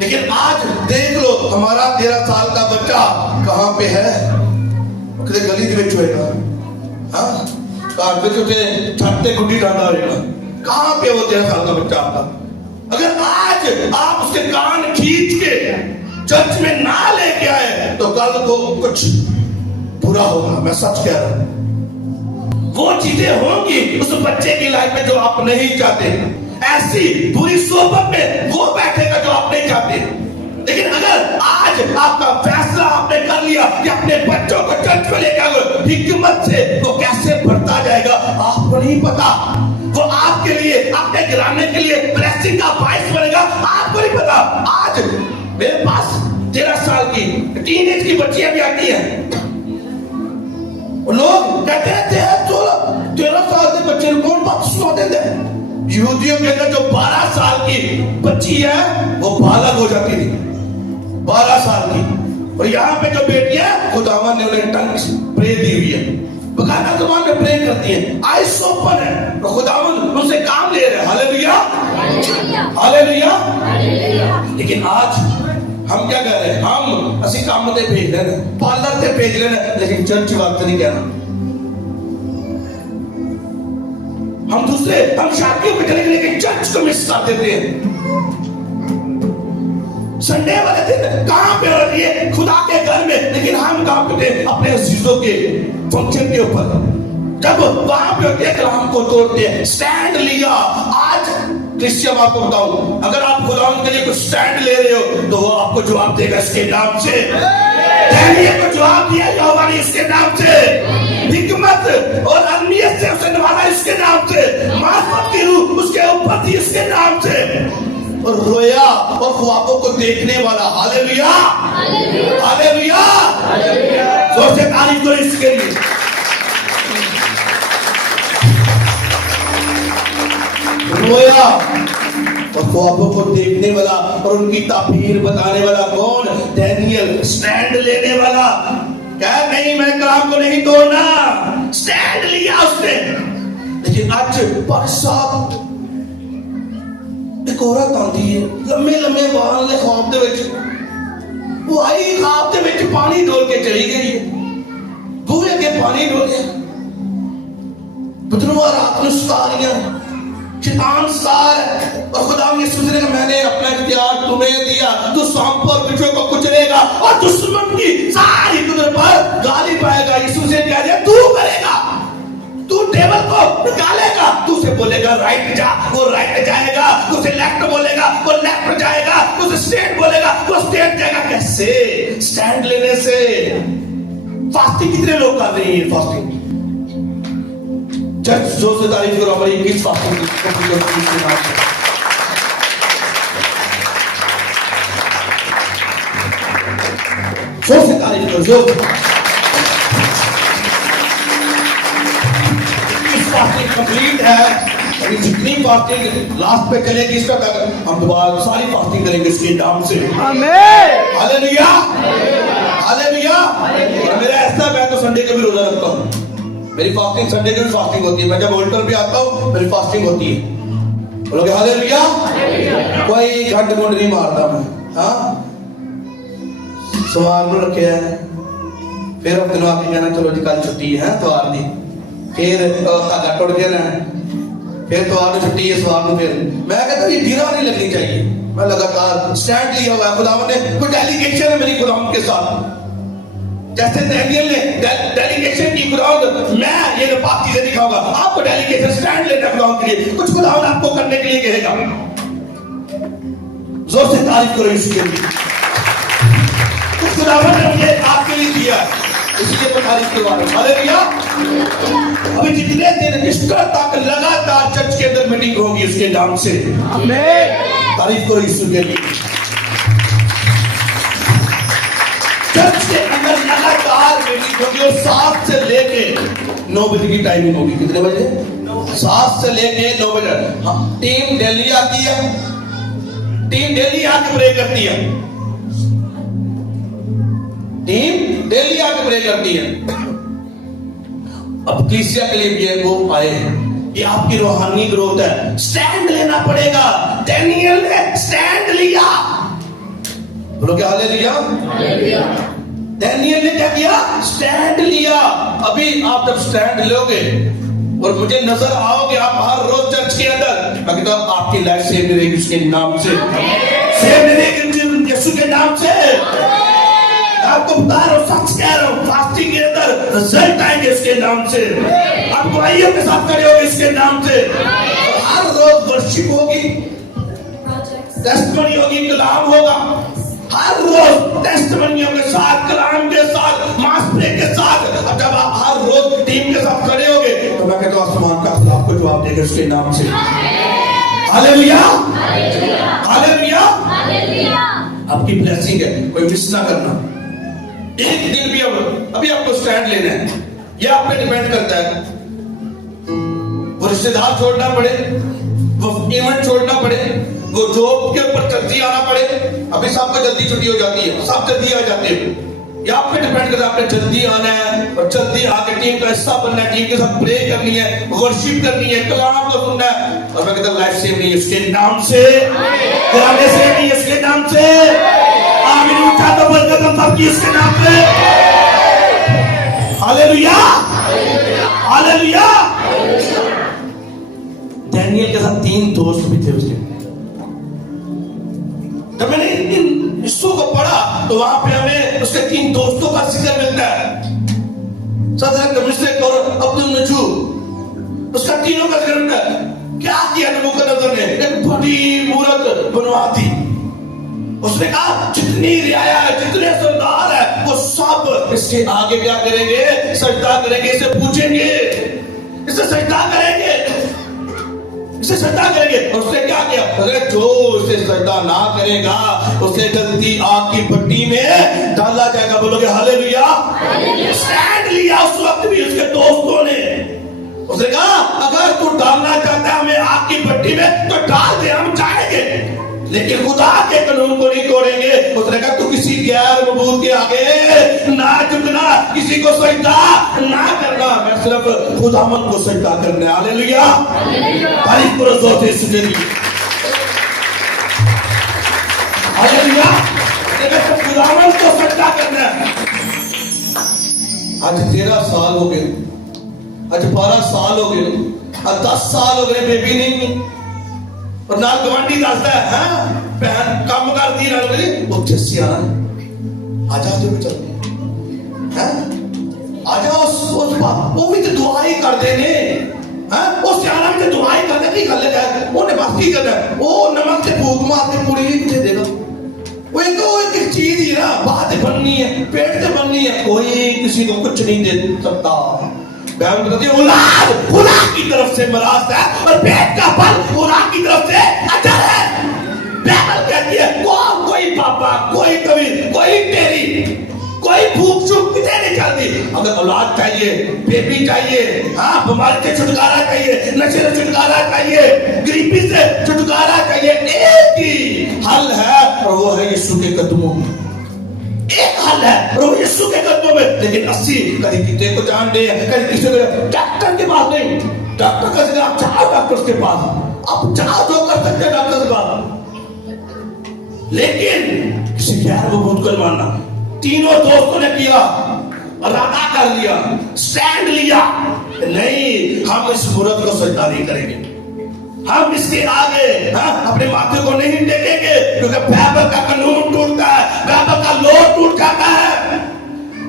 लेकिन आज देख लो हमारा 13 साल का बच्चा कहां पे है? गली में होएगा, छत्ते गुड्डी डांडा रहेगा। कहां पे वो 13 साल का बच्चा आपका? अगर आज आप उसके कान खींच के चर्च में ना लेके आए तो कल को कुछ बुरा होगा। मैं सच कह रहा हूं। वो चीजें होंगी उस बच्चे की लाइफ में जो आप नहीं चाहते। ऐसी बुरी सोबत में वो बैठेगा जो आप नहीं चाहते। लेकिन अगर आज आपका फैसला आपने कर लिया कि अपने बच्चों को चर्च में लेकर आओ, हिकमत से वो कैसे बढ़ता जाएगा आपको नहीं पता। वो आपके लिए, अपने घराने के लिए ब्लेसिंग का बाइस बनेगा, आपको नहीं पता। आज मेरे पास 13 साल की टीनेज की बच्चियां भी आती हैं। लोग कहते हैं 13 साल के बच्चे को कौन बख्शवा देते हैं? यहूदियों के अंदर जो 12 साल की बच्ची है वो बालक हो जाती थी, 12 साल की। और यहाँ पे जो बेटियां, खुदावन ने उन्हें टंग प्रे दी हुई है, बकायदा ज़बान में प्रे करती है, आइस ओपन है, तो खुदावन उनसे काम ले रहे हैं। Hallelujah, hallelujah. लेकिन आज हम क्या कर रहे हैं? हम असि काम से भेज रहे हैं, पार्लर से भेज रहे हैं, लेकिन चर्च बात नहीं कह रहा। हम शादियों में चले लेकिन चर्च को मिस कर देते हैं। संडे वाले दिन कहां पे हो रही है? खुदा के घर में। लेकिन हम कहां पे थे? अपने अजीजों के फंक्शन के ऊपर। जब वहां पे होते हैं कलाम को तोड़ते हैं। स्टैंड लिया। आज क्रिश्चियन आपको बताऊं, अगर आप खुदा के लिए कुछ स्टैंड ले रहे हो तो वो आपको जवाब देगा इसके नाम से। डैनियल को जवाब दिया यहोवा ने इसके नाम से। हिकमत और अहमियत से उसे नवाजा इसके नाम से। मार्फत की रूह उसके ऊपर थी इसके नाम से। और रोया और ख्वाबों को देखने वाला। Hallelujah, hallelujah. जोर से तारीफ करो इसके लिए। रोया और ख्वाबों को देखने वाला और उनकी ताबीर बताने वाला कौन? डैनियल। स्टैंड लेने वाला। क्या नहीं, मैं कलाम को नहीं तोड़ना। स्टैंड लिया उसने। लेकिन आज बरसात, एक औरत आती है, लम्बे लम्बे बाल ने ख्वाब दे विच, वो आई ख्वाब दे विच पानी डोल के चली गई है। बूहे के पानी डोले, बदरुआ रात में सुता रही, शैतान सार है। और खुदा ने सोचने का मैंने अपना इख्तियार तुम्हें दिया, तू सांप और बिच्छू को कुचलेगा और दुश्मन की सारी कुदरत पर गाली पाएगा। यीशु से कह दिया तू करेगा, तू टेबल को निकालेगा, तू उसे बोलेगा राइट जा, वो राइट जाएगा, तू उसे लेफ्ट बोलेगा, वो लेफ्ट जाएगा, तू उसे स्ट्रेट बोलेगा, वो स्ट्रेट जाएगा। कैसे? स्टैंड लेने से। फास्टिंग कितने लोग कर रहे हैं? फास्टिंग चर्च जोर से तारीफ करो हमारी 21 फास्टिंग के नाम से। जोर से तारीफ करो, जोर से। फास्टिंग कंप्लीट है, अभी जितनी फास्टिंग लास्ट पे चलेगी इसका हम दोबारा सारी फास्टिंग करेंगे इसके नाम से। आमीन, हालेलुया, हालेलुया। मेरा ऐसा, मैं तो संडे का भी रोजा रखता हूँ, मेरी फास्टिंग संडे की भी फास्टिंग होती है। मैं जब होल्टर पे आता हूँ मेरी फास्टिंग होती है। बोलोगे हालेलुया? कोई घंट गुंड नहीं मारता मैं। हाँ, सवार में रखे हैं, फिर हफ्ते में आके कहना चलो जी कल छुट्टी है त्योहार दी, फिर धागा टुट गया ना, फिर त्योहार में छुट्टी है सवार में। फिर मैं कहता ये गिरा नहीं लगनी चाहिए, मैं लगातार स्टैंड लिया हुआ है। खुदावंद ने कोई डेलीगेशन है मेरी खुदावंद के साथ, जैसे डैनियल ने डेलीगेशन की खुदावंद मैं ये पांच चीजें दिखाऊंगा, आपको डेलीगेशन स्टैंड लेना खुदावंद के लिए, कुछ खुदावंद आपको करने के लिए कहेगा। जोर से तारीफ करो इसके लिए, कुछ खुदावंद ने मुझे आपके लिए दिया, इसलिए मैं तारीफ करवा रहा हूं। हालेलुया। अभी जितने दिन ईस्टर तक लगातार चर्च के अंदर मीटिंग होगी उसके नाम से। आमीन, तारीफ करो यीशु के लिए। चर्च के अंदर लगातार मीटिंग होगी और 7 से लेके 9 बजे की टाइमिंग होगी। कितने बजे? 7 से लेके 9 बजे। हाँ, टीम दिल्ली आती है, टीम दिल्ली आके प्रे करती है, टीम दिल्ली आके प्रे करती है। अब कलीसिया के लिए भी वो आए हैं, ये आपकी रूहानी ग्रोथ है। स्टैंड लेना पड़ेगा, डैनियल ने स्टैंड लिया। बोलो क्या हालेलुया? हालेलुया। डैनियल ने क्या किया? स्टैंड लिया। अभी आप जब स्टैंड लोगे और मुझे नजर आओगे आप हर रोज चर्च के अंदर, मैं कहता हूं आपकी लाइफ सेव नहीं रहेगी उसके नाम से, सेव नहीं रहेगी यीशु के नाम से। आपको बता रहा हूं, सच कह रहा हूं, फास्टिंग के अंदर रिजल्ट आएंगे इसके नाम से। आप गवाहियों के साथ खड़े होगे इसके नाम से। हर रोज वर्शिप होगी, टेस्टमनी होगी, कलाम होगा। हर रोज टेस्टमनियों के साथ, कलाम के साथ, मास प्रे के साथ। अब जब आप हर रोज टीम के साथ खड़े होगे तो मैं कहता हूं आसमान का खुदा आपको जवाब देगा उसके नाम से। Hallelujah, hallelujah, hallelujah. आपकी ब्लेसिंग है, कोई मिस ना करना। एक दिन भी अभी आपको स्टैंड लेना है, यह आप पे डिपेंड करता है। वो रिश्तेदार छोड़ना पड़े, वो इवेंट छोड़ना पड़े, वो जॉब के ऊपर जल्दी आना पड़े। अभी सबको जल्दी छुट्टी हो जाती है, सब जल्दी आ जाते हैं। ये आप पे डिपेंड करता है, आपने जल्दी आना है और जल्दी आके टीम का हिस्सा बनना है, टीम के साथ प्रे करनी है, वर्शिप करनी है, कलाम को सुनना है। और मैं कहता हूं लाइफ सेव नहीं है उसके नाम से, कराने से नहीं है उसके नाम से। आमीन, उठा तो बरकत हम सबकी इसके नाम पे। Hallelujah, hallelujah. डैनियल के साथ 3 दोस्त भी थे उसके। जब मैंने इन हिस्सों को पढ़ा तो वहां पे हमें उसके 3 दोस्तों का जिक्र मिलता है, सदरक, मिशरक और अब्दुल नजूर। उसका तीनों का जिक्र मिलता है। क्या किया नबूकदनेस्सर ने? एक बड़ी मूरत बनवा दी। उसने कहा जितनी रियाया है, जितने सरदार है, वो सब इसके आगे क्या करेंगे? सजदा करेंगे, इसे पूछेंगे, इसे सजदा करेंगे, इसे सजदा करेंगे। और उसने क्या किया? अगर जो इसे सजदा ना करेगा उसे जल्दी आग की भट्टी में डाला जाएगा। बोलोगे हालेलुया? स्टैंड लिया उस वक्त भी उसके दोस्तों ने। उसने कहा अगर तू डालना चाहता है हमें आग की भट्टी में तो डाल दे, हम जाएंगे, लेकिन खुदा के कानून को नहीं तोड़ेंगे। उसने कहा तू किसी गैर मबूद के आगे ना झुकना, किसी को सजदा ना करना, मैं सिर्फ खुदावंद को सजदा करने। हालेलुया, तारीफ करो जोर से इसके लिए। हालेलुया, सिर्फ खुदावंद को सजदा करना। आज 13 साल हो गए, आज 12 साल हो गए, आज 10 साल हो गए, बेबी नहीं। और नाल गवांडी दसदा है भैन काम करदी नाल मेरी उत्थे सियाना आजा जो चलते हैं, आजा उस वो भी तो दुआ ही करते ने हैं, वो सियाना भी तो दुआ ही करते। की गल है ओने बस की करना, वो नमक से फूक मार के पूरी किथे देगा। वो एक चीज ही ना बात बननी बननी है, पेट से बननी है, कोई किसी को कुछ नहीं दे सकता। बाइबल बताती है औलाद खुदा की तरफ से मराज है और पेट का फल खुदा की तरफ से अजर है। बाइबल कहती है कोई पापा, कोई कभी, कोई तेरी, कोई भूख चूक कितने नहीं करती। अगर औलाद चाहिए, बेबी चाहिए, हाँ बीमारी से छुटकारा चाहिए, नशे से छुटकारा चाहिए, गरीबी से छुटकारा चाहिए, एक ही हल है और वो है यीशु के कदमों में। एक हल है और वो यीशु के कदमों में। लेकिन 80 कभी किसी को जान दे, कभी किसी को डॉक्टर के पास नहीं, डॉक्टर का जगह आप जाओ डॉक्टर के पास, आप जाओ जो कर सकते डॉक्टर के पास। लेकिन किसी गैर को भूत को मानना, तीनों दोस्तों ने किया, इरादा कर लिया, स्टैंड लिया, नहीं हम इस मूर्त को सजदा नहीं करेंगे, हम इसके आगे अपने माथे को नहीं टेकेंगे, क्योंकि बाइबल का कानून टूटता है, बाइबल का लॉ टूट जाता है।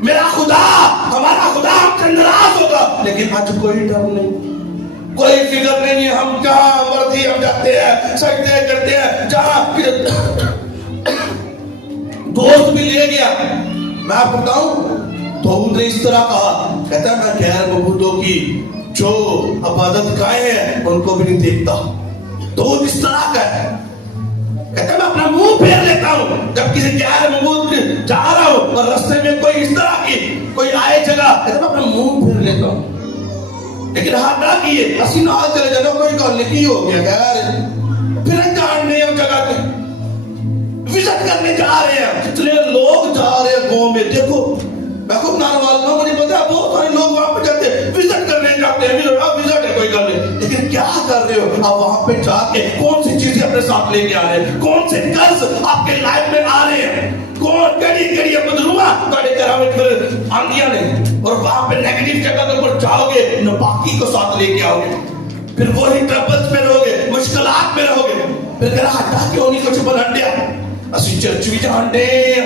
मेरा खुदा, हमारा खुदा हमसे नाराज होगा। लेकिन आज कोई डर नहीं, कोई फिक्र नहीं है, हम जहां मर्जी हम जाते हैं, सजदे करते हैं, जहां दोस्त भी ले गया। मैं आपको बताऊं दाऊद ने इस तरह कहा, कहता मैं गैर मबूदों की जो इबादत गाय हैं उनको भी नहीं देखता। दाऊद इस तरह का है, कहता मैं अपना मुंह फेर लेता हूं जब किसी गैर मबूद जा रहा हूं और रास्ते में कोई इस तरह की कोई आए जगह, कहता मैं अपना मुंह फेर लेता हूं। लेकिन हाथ ना किए असि ना चले जाना, कोई गल नहीं हो गया यार, फिर जानने उस जगह पे विजिट करने जा रहे हैं, जितने लोग जा रहे हैं गांव में। देखो मैं खुद नारवाल का, मुझे पता है बहुत सारे लोग वहां पे जाते हैं, विजिट करने जाते हैं, विजिट है कोई गल नहीं, लेकिन क्या कर रहे हो आप वहां पे जाके? कौन सी चीजें अपने साथ लेके आ रहे हैं, कौन से कर्ज आपके लाइफ में आ रहे हैं, कौन कड़ी बदलूंगा ਤੁਹਾਡੇ ਘਰਾਂ ਵਿੱਚ फिर आंधियां नहीं, और वहां पे नेगेटिव जगह के ऊपर जाओगे, नापाकी को साथ लेके आओगे, फिर वही ट्रबल्स में रहोगे, मुश्किलात में रहोगे। फिर कह रहा हटा क्यों नहीं कुछ बनंडिया, ਅਸੀਂ ਚਰਚ ਵੀ ਜਾਂਦੇ ਆ,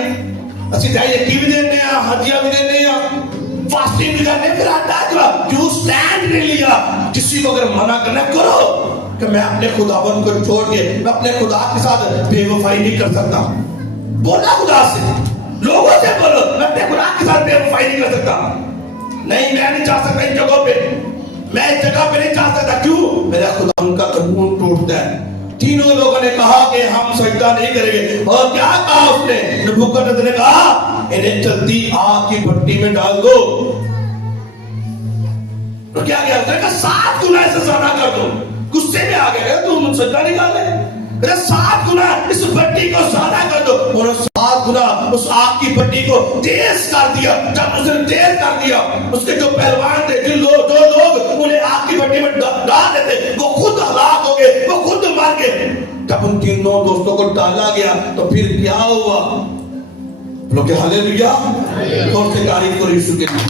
ਅਸੀਂ ਦਾਇਰੇ ਵੀ ਦਿੰਦੇ ਆ, ਹੱਜੀਆਂ भी देते हैं, फास्टिंग भी करते हैं, फिर आता है क्यों स्टैंड नहीं लिया? किसी को अगर मना करना करो कि मैं अपने खुदावन को छोड़ के मैं अपने खुदा के साथ बेवफाई नहीं कर सकता, बोला खुदा से, लोगों से बोलो मैं अपने खुदा के साथ बेवफाई नहीं कर सकता, नहीं मैं नहीं जा सकता इन जगहों पे, मैं इस जगह पे नहीं जा सकता। क्यों? मेरा खुदा उनका कानून टूटता है। तीनों लोगों ने कहा कि हम सजदा नहीं करेंगे, और क्या कहा उसने? नबूकदनेस्सर ने कहा इन्हें जल्दी आग की भट्टी में डाल दो। तो क्या किया उसने? कहा 7 गुना से ज्यादा कर दो। गुस्से में आ गए, तुम सजदा नहीं कर रहे, 7 गुना इस भट्टी को ज्यादा कर दो। उन्होंने 7 गुना उस आग की भट्टी को तेज कर दिया। जब उसने तेज कर दिया, उसके जो पहलवान थे, जो लोग उन्हें आग की भट्टी में डाल देते, वो खुद हलाक हो गए, वो खुद मार गए। जब उन तीनों दोस्तों को डाला गया तो फिर क्या हुआ? लोग हालेलुया, और से तारीफ करो यीशु के लिए।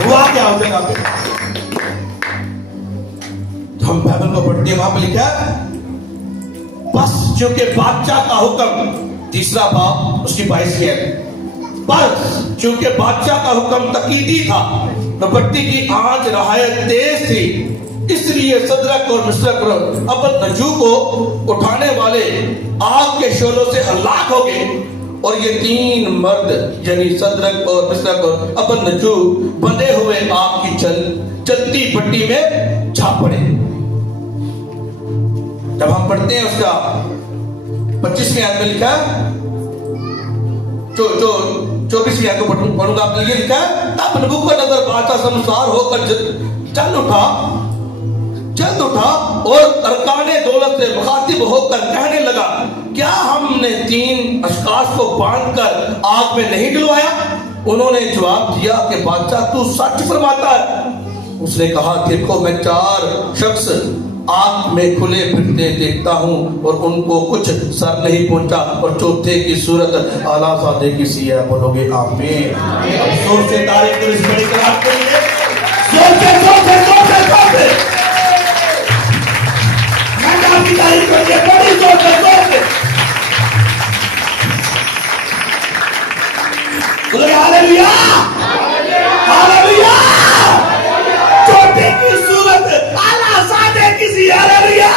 हुआ क्या होता है? हम बाइबल को पढ़ते हैं, वहां पर लिखा है बस क्योंकि बादशाह का हुक्म, तीसरा बाब उसकी 22 है, बस क्योंकि बादशाह का हुक्म तकीदी था, भट्टी की आंच नहायत तेज थी, इसलिए सदरक और मिश्रक अबदनगो को उठाने वाले आग के शोलों से हलाक हो गए, और ये 3 मर्द यानी सदरक और मिश्रक और अबदनगो बंधे हुए आग की चलती भट्टी में जा पड़े। जब हम पढ़ते हैं उसका 25वें आयत में लिखा है, जो 24वें आयत को पढ़ूंगा, आपने ये लिखा है तब नबूकदनेस्सर बादशाह संसार होकर चल उठा और अरकाने दौलत से मुखातिब होकर कहने लगा, क्या हमने 3 अशखास को बांधकर आग में नहीं डलवाया? उन्होंने जवाब दिया कि बादशाह तू सच फरमाता है। उसने कहा देखो मैं 4 शख्स आग में खुले फिरते देखता हूं और उनको कुछ सर नहीं पहुंचा, और चौथे की सूरत आला सादे की सी है। बोलोगे आमीन। जोर से तारीफ करो, इस बड़ी कलाम के लिए जोर से मैं आपकी तारीफ करिए, बड़ी जोर से बोलोगे हालेलुया, हालेलुया। चौथे की सूरत आला सादे की सी, हालेलुया।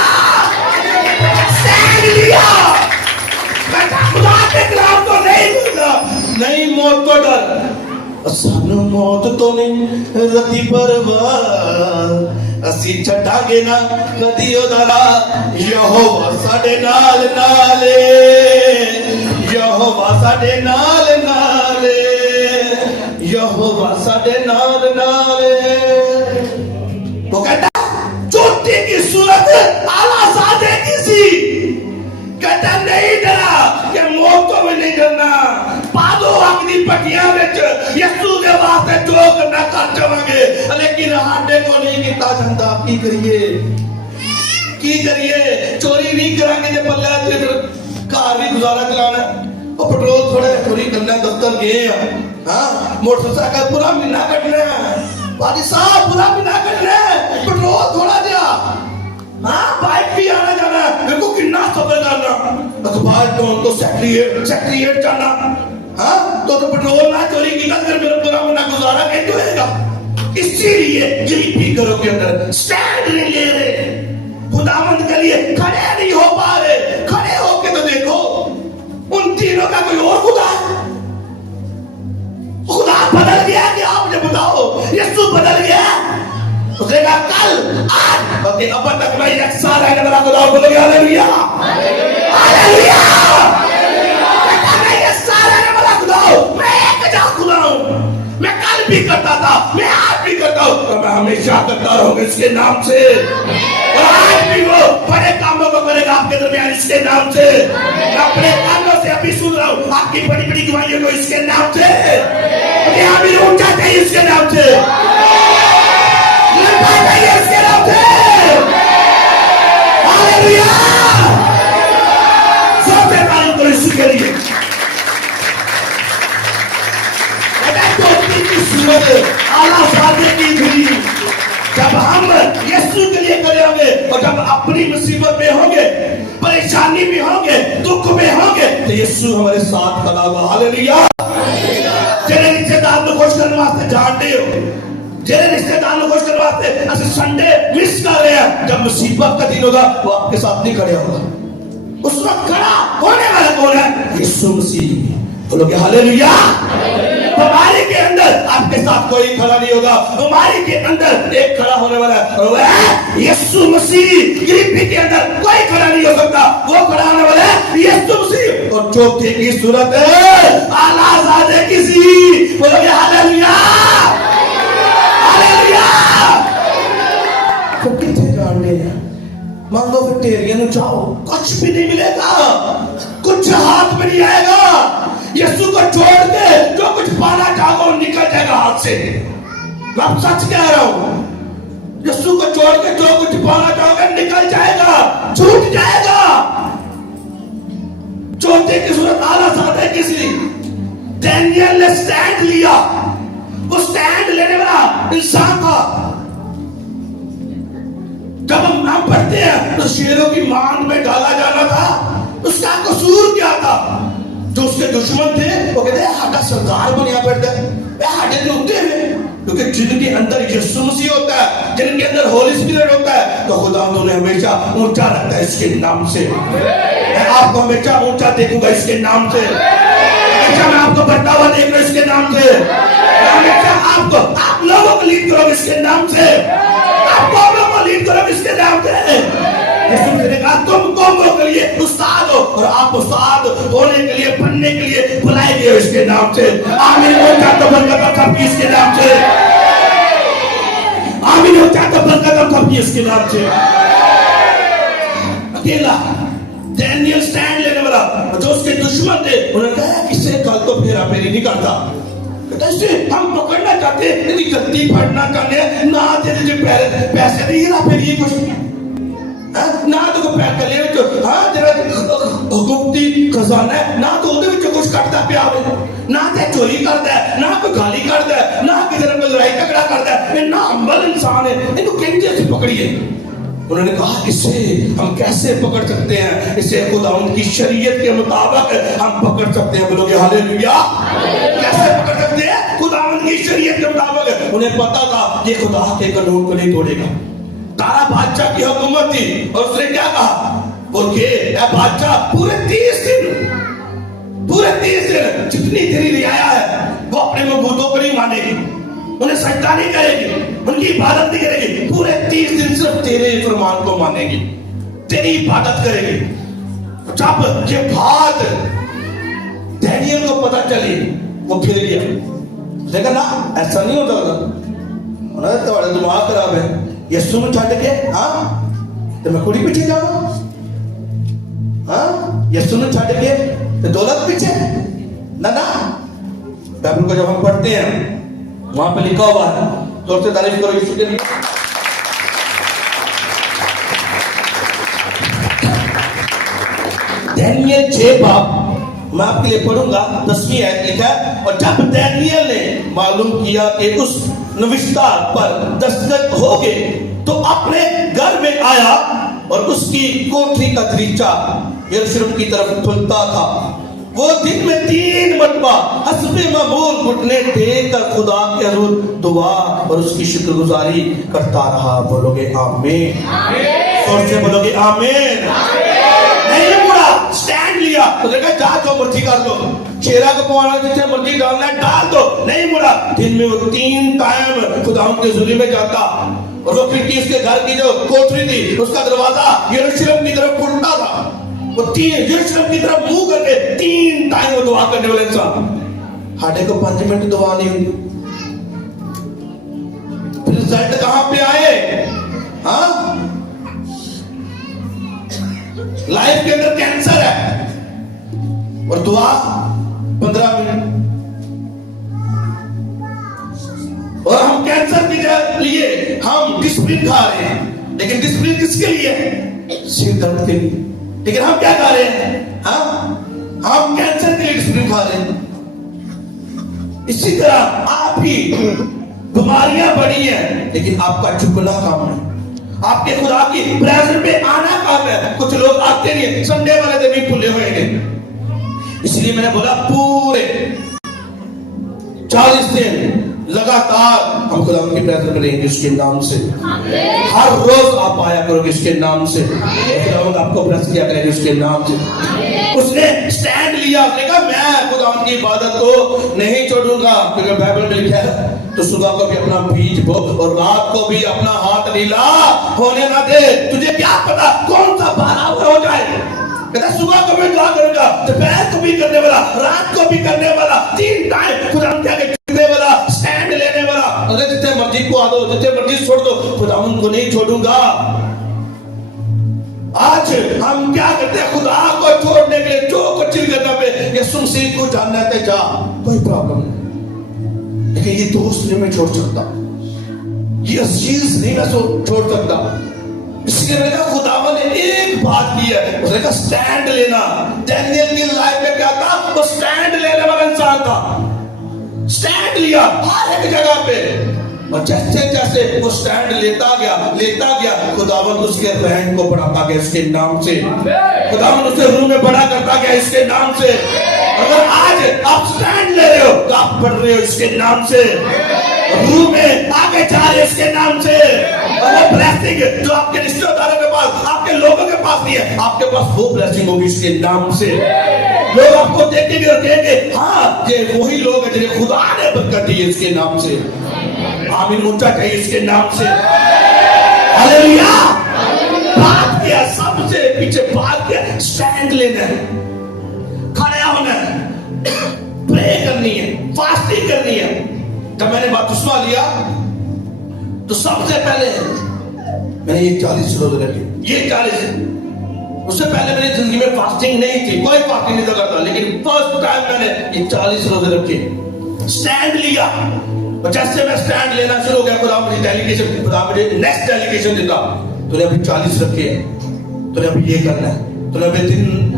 नहीं मौत को डर, सानू मौत तो नहीं रती परवाह, असी छटांगे ना कदी ओदा, यहोवा साडे नाल नाले, यहोवा साडे नाल नाले, यहोवा साडे नाल नाले। वो कहता चोटी की सूरत आला सादे की सी, कहता नहीं डरा कि मौत में नहीं डरना, पादो अग्नि पटिया विच यीशु दे वास्ते जो करना कर जावांगे, लेकिन हाडे को नहीं किता जांदा। की करिए चोरी नहीं करांगे ते पल्ला ते घर भी गुजारा चलाना। ओ पेट्रोल थोड़ा चोरी करना, दफ्तर गए हां मोटरसाइकिल पूरा महीना कटना, पादी साहब पूरा महीना कटना, पेट्रोल थोड़ा जा हाँ बाइक भी आना जाना, मेरे को कितना सफर करना, अखबार टोन तो सेक्रेटरिएट जाना, हाँ तो पेट्रोल ना चोरी की कर मेरा पूरा महीना गुजारा कैसे होएगा। इसीलिए गरीबी घरों के अंदर स्टैंड नहीं ले रहे, खुदावंद के लिए खड़े नहीं हो पा रहे। खड़े होके तो देखो उन तीनों का कोई और खुदा बदल गया कि आप मुझे बताओ, यीशु बदल गया उसका कल आज ओके अब तक मैं एक साल रहने वाला खुदा बोलोगे हालेलुया हालेलुया। मैं एक साल रहने वाला खुदा हूं, मैं एक जा खुदा हूं, मैं कल भी करता था, मैं आज भी करता हूं, तो मैं हमेशा करता रहूंगा इसके नाम से। और आज भी वो बड़े कामों को करेगा आपके दरमियान इसके नाम से। मैं अपने कानों से अभी सुन रहा हूं आपकी बड़ी बड़ी गवाहियों को इसके नाम से। मुझे अभी ऊंचा चाहिए इसके नाम से, इसके नाम से हालेलुया। सबसे तारीफ करो इसके लिए। आला सादे की धुरी जब हम यीशु के लिए खड़े होंगे और जब अपनी मुसीबत में होंगे, परेशानी में होंगे, दुख में होंगे, तो यीशु हमारे साथ खड़ा होगा हालेलुया। तेरे रिश्तेदार को खुश करने वास्ते जानते हो, जेरे रिश्तेदार को खुश करने वास्ते ऐसे संडे मिस कर रहे हैं, जब मुसीबत का दिन होगा वो आपके साथ नहीं खड़े होगा। उस वक्त खड़ा होने वाला कौन है? यीशु मसीह। बोलोगे हालेलुया। बीमारी के अंदर आपके साथ कोई खड़ा नहीं होगा, बीमारी के अंदर एक खड़ा होने वाला है और वह है यीशु मसीह। गरीबी के अंदर कोई खड़ा नहीं हो सकता, वो खड़ा होने वाला है यीशु मसीह। और चौथे की सूरत है आला सादे किसी। बोलोगे हालेलुया हालेलुया। तो कितने जानने हैं मांगो वेटेरियन चाहो कुछ भी नहीं मिलेगा, कुछ हाथ में नहीं आएगा। यीशु को छोड़ के जो कुछ पाना चाहो निकल जाएगा हाथ से। मैं सच कह रहा हूं, यीशु को छोड़ के जो कुछ पाना चाहोगे निकल जाएगा, छूट जाएगा। चौथे की सूरत आला सादे किसी। डैनियल ने स्टैंड लिया, वो स्टैंड लेने वाला इंसान था। जब हम नाम पढ़ते हैं तो शेरों की मांग में डाला जाना था, उसका कसूर क्या था? जो उसके दुश्मन थे वो कहते हैं हाडा सरदार बनिया पड़ता है, वह हाडे के होते हैं, क्योंकि जिनके अंदर यीशु मसीह होता है, जिनके अंदर होली स्पिरिट होता है, तो खुदा उन्हें हमेशा ऊंचा रखता है इसके नाम से। मैं आपको हमेशा ऊंचा देखूंगा इसके नाम से, हमेशा मैं आपको बढ़ता हुआ देख रहा हूं इसके नाम से, हमेशा आपको आप लोगों को लीड करोगे इसके नाम से, आप कौमों को लीड करोगे इसके नाम से। यीशु ने कहा तुम कौमों के लिए उस्ताद हो और आप उस्ताद होने के लिए बनने के लिए बुलाए गए इसके नाम से। आमीन। ऊंचा तो बरकत सबकी इसके नाम से, आमीन। ऊंचा तो बरकत सबकी इसके नाम से। अकेला डैनियल स्टैंड लेने वाला, जो उसके दुश्मन थे उन्होंने कहा किससे कल तो फेरा फेरी नहीं करता, हम पकड़ना चाहते हैं, गलती फड़ना चाहते हैं ना, तेरे पैसे नहीं गिरा फिर ये कुछ ना तो पैक ले हाँ तेरा हुकूमती खजाना है ना, तो ਉਹਦੇ ਵਿੱਚ ਕੁਝ ਕੱਟਦਾ ਪਿਆ ਹੋਵੇ ना, ते चोरी करता है ना, कोई गाली करता है ना, किसी ने लड़ाई झगड़ा करता है, ये ना अम्बल इंसान है, इनको कैसे पकड़िए। उन्होंने कहा इसे हम कैसे पकड़ सकते हैं? इसे खुदा उनकी शरीयत के मुताबिक हम पकड़ सकते हैं। बोलोगे हालेलुया। कैसे पकड़ सकते हैं? खुदा उनकी शरीयत के मुताबिक। उन्हें पता था ये खुदा के कानून को नहीं तोड़ेगा। तारा बादशाह की हुकूमत थी और उसने क्या कहा? बादशाह पूरे 30 दिन पूरे 30 दिन जितनी तेरी रियाया है वो अपने मबूदों को नहीं मानेगी, उन्हें सजदा नहीं करेगी, उनकी इबादत नहीं करेगी। पूरे 30 दिन सिर्फ तेरे फरमान को मानेगी, तेरी इबादत करेगी। जब ये बात डैनियल को पता चली वो फिर गया, लेकिन ना ऐसा नहीं होता था, तुम्हारा दिमाग खराब है, यसू में छड़ के हाँ तो मैं कुड़ी पीछे जाऊंगा, हाँ यसू में छड़ के तो दौलत पीछे ना ना। बाइबल को जब हम पढ़ते हैं वहां पे लिखा हुआ है, जोर से तारीफ करो यीशु के लिए। डैनियल 6 बाब मैं आपके लिए पढ़ूंगा, 10वीं आयत लिखा है। और जब डैनियल ने मालूम किया कि उस नविश्ता पर दस्तखत हो गए तो अपने घर में आया और उसकी कोठरी का दरीचा यरूशलेम की तरफ खुलता था। वो दिन में 3 मरतबा हस्बे मामूल घुटने टेककर खुदा के हजूर दुआ और उसकी शुक्रगुजारी करता रहा। बोलोगे आमीन? जोर से बोलोगे आमीन? नहीं मुड़ा, स्टैंड लिया तो देखा जा जो मर्जी कर लो, शेरा को पवाना जिसे मर्जी डालना है डाल दो, नहीं मुड़ा। दिन में वो 3 टाइम खुदा के जुली में जाता और वो खिड़की उसके घर की जो कोठरी थी उसका दरवाजा यरूशलेम की तरफ खुलता था। वो 3 यरूशलेम की तरफ मुंह करके 3 टाइम वो दुआ करने वाले इंसान। हाडे को 5 मिनट दुआ नहीं हुई, फिर रिजल्ट कहां पे आए? हाँ लाइफ के अंदर कैंसर है और दुआ 15 मिनट। और हम कैंसर के लिए हम डिस्प्लिन खा रहे हैं, लेकिन डिस्प्लिन किसके लिए? सिर दर्द के लिए। लेकिन हम क्या खा रहे हैं? हम कैंसर के लिए डिस्प्लिन खा रहे हैं। इसी तरह आप भी बीमारियां बढ़ी हैं, लेकिन आपका झुकना काम है, आपके खुदा की प्रेजेंस में आना काम है। कुछ लोग आते नहीं, संडे वाले दिन भी खुले हुए हैं। इसलिए मैंने बोला पूरे 40 दिन लगातार हम खुदा की प्रेजेंस में रहेंगे इसके नाम से। हर रोज आप आया करोगे इसके नाम से, आपको प्रेस किया करेंगे इसके नाम से। उसने स्टैंड लिया, उसने कहा मैं खुदा की इबादत को नहीं छोड़ूंगा, क्योंकि बाइबल में लिखा है तो सुबह को भी अपना बीज बो और रात को भी अपना हाथ नीला होने ना दे। तुझे क्या पता कौन सा बारह हो जाए। कहता सुबह को भी दुआ करूंगा, दोपहर को भी करने वाला, रात को भी करने वाला, 3 टाइम खुदा करने वाला, स्टैंड लेने वाला। अरे जितने मर्जी को आ दो, जितने मर्जी छोड़ दो, खुदा उनको नहीं छोड़ूंगा। आज हम क्या करते हैं? खुदा को छोड़ने के लिए जो कुछ करना पे यीशु मसीह को जानना है जा, कोई प्रॉब्लम नहीं, लेकिन ये दोस्त नहीं मैं छोड़ सकता, ये अजीज नहीं मैं छोड़ सकता। इसलिए मैंने कहा खुदावन ने एक बात की है, उसने कहा स्टैंड लेना। डैनियल की लाइफ में क्या था? वो स्टैंड लेने वाला इंसान था। स्टैंड लिया हर एक जगह पे, और जैसे जैसे वो स्टैंड लेता गया खुदावन उसके रैंक को बढ़ाता गया इसके नाम से। खुदावन उसे रूह में बड़ा करता गया इसके नाम से। अगर आज आप स्टैंड ले रहे हो तो आप बढ़ रहे हो इसके नाम से, रूह में आगे जा रहे हो इसके नाम से। और वो ब्लेसिंग जो आपके रिश्तेदारों के पास, आपके लोगों के पास नहीं है, आपके पास वो ब्लेसिंग होगी इसके नाम से। लोग आपको देखेंगे और कहेंगे हाँ ये वही लोग हैं जिन्हें खुदा ने बरकत दी है इसके नाम से। आमीन ऊंचा चाहिए इसके नाम से। हालेलुया। बात क्या? सबसे पीछे बात क्या? स्टैंड लेना है, खड़ा होना है, प्रे करनी है, फास्टिंग करनी है। जब मैंने बपतिस्मा लिया तो सबसे पहले मैंने ये 40 रोजे रखे, ये 40। उससे पहले मेरी जिंदगी में फास्टिंग नहीं थी, कोई फास्टिंग नहीं करता, लेकिन फर्स्ट टाइम मैंने ये 40 रोजे रखे, स्टैंड लिया। और जैसे मैं स्टैंड लेना शुरू हो गया, खुदा मुझे डेलीगेशन, खुदा मुझे नेक्स्ट डेलीगेशन देता, तूने अभी 40 रखे हैं, तूने अभी ये करना है, तूने अभी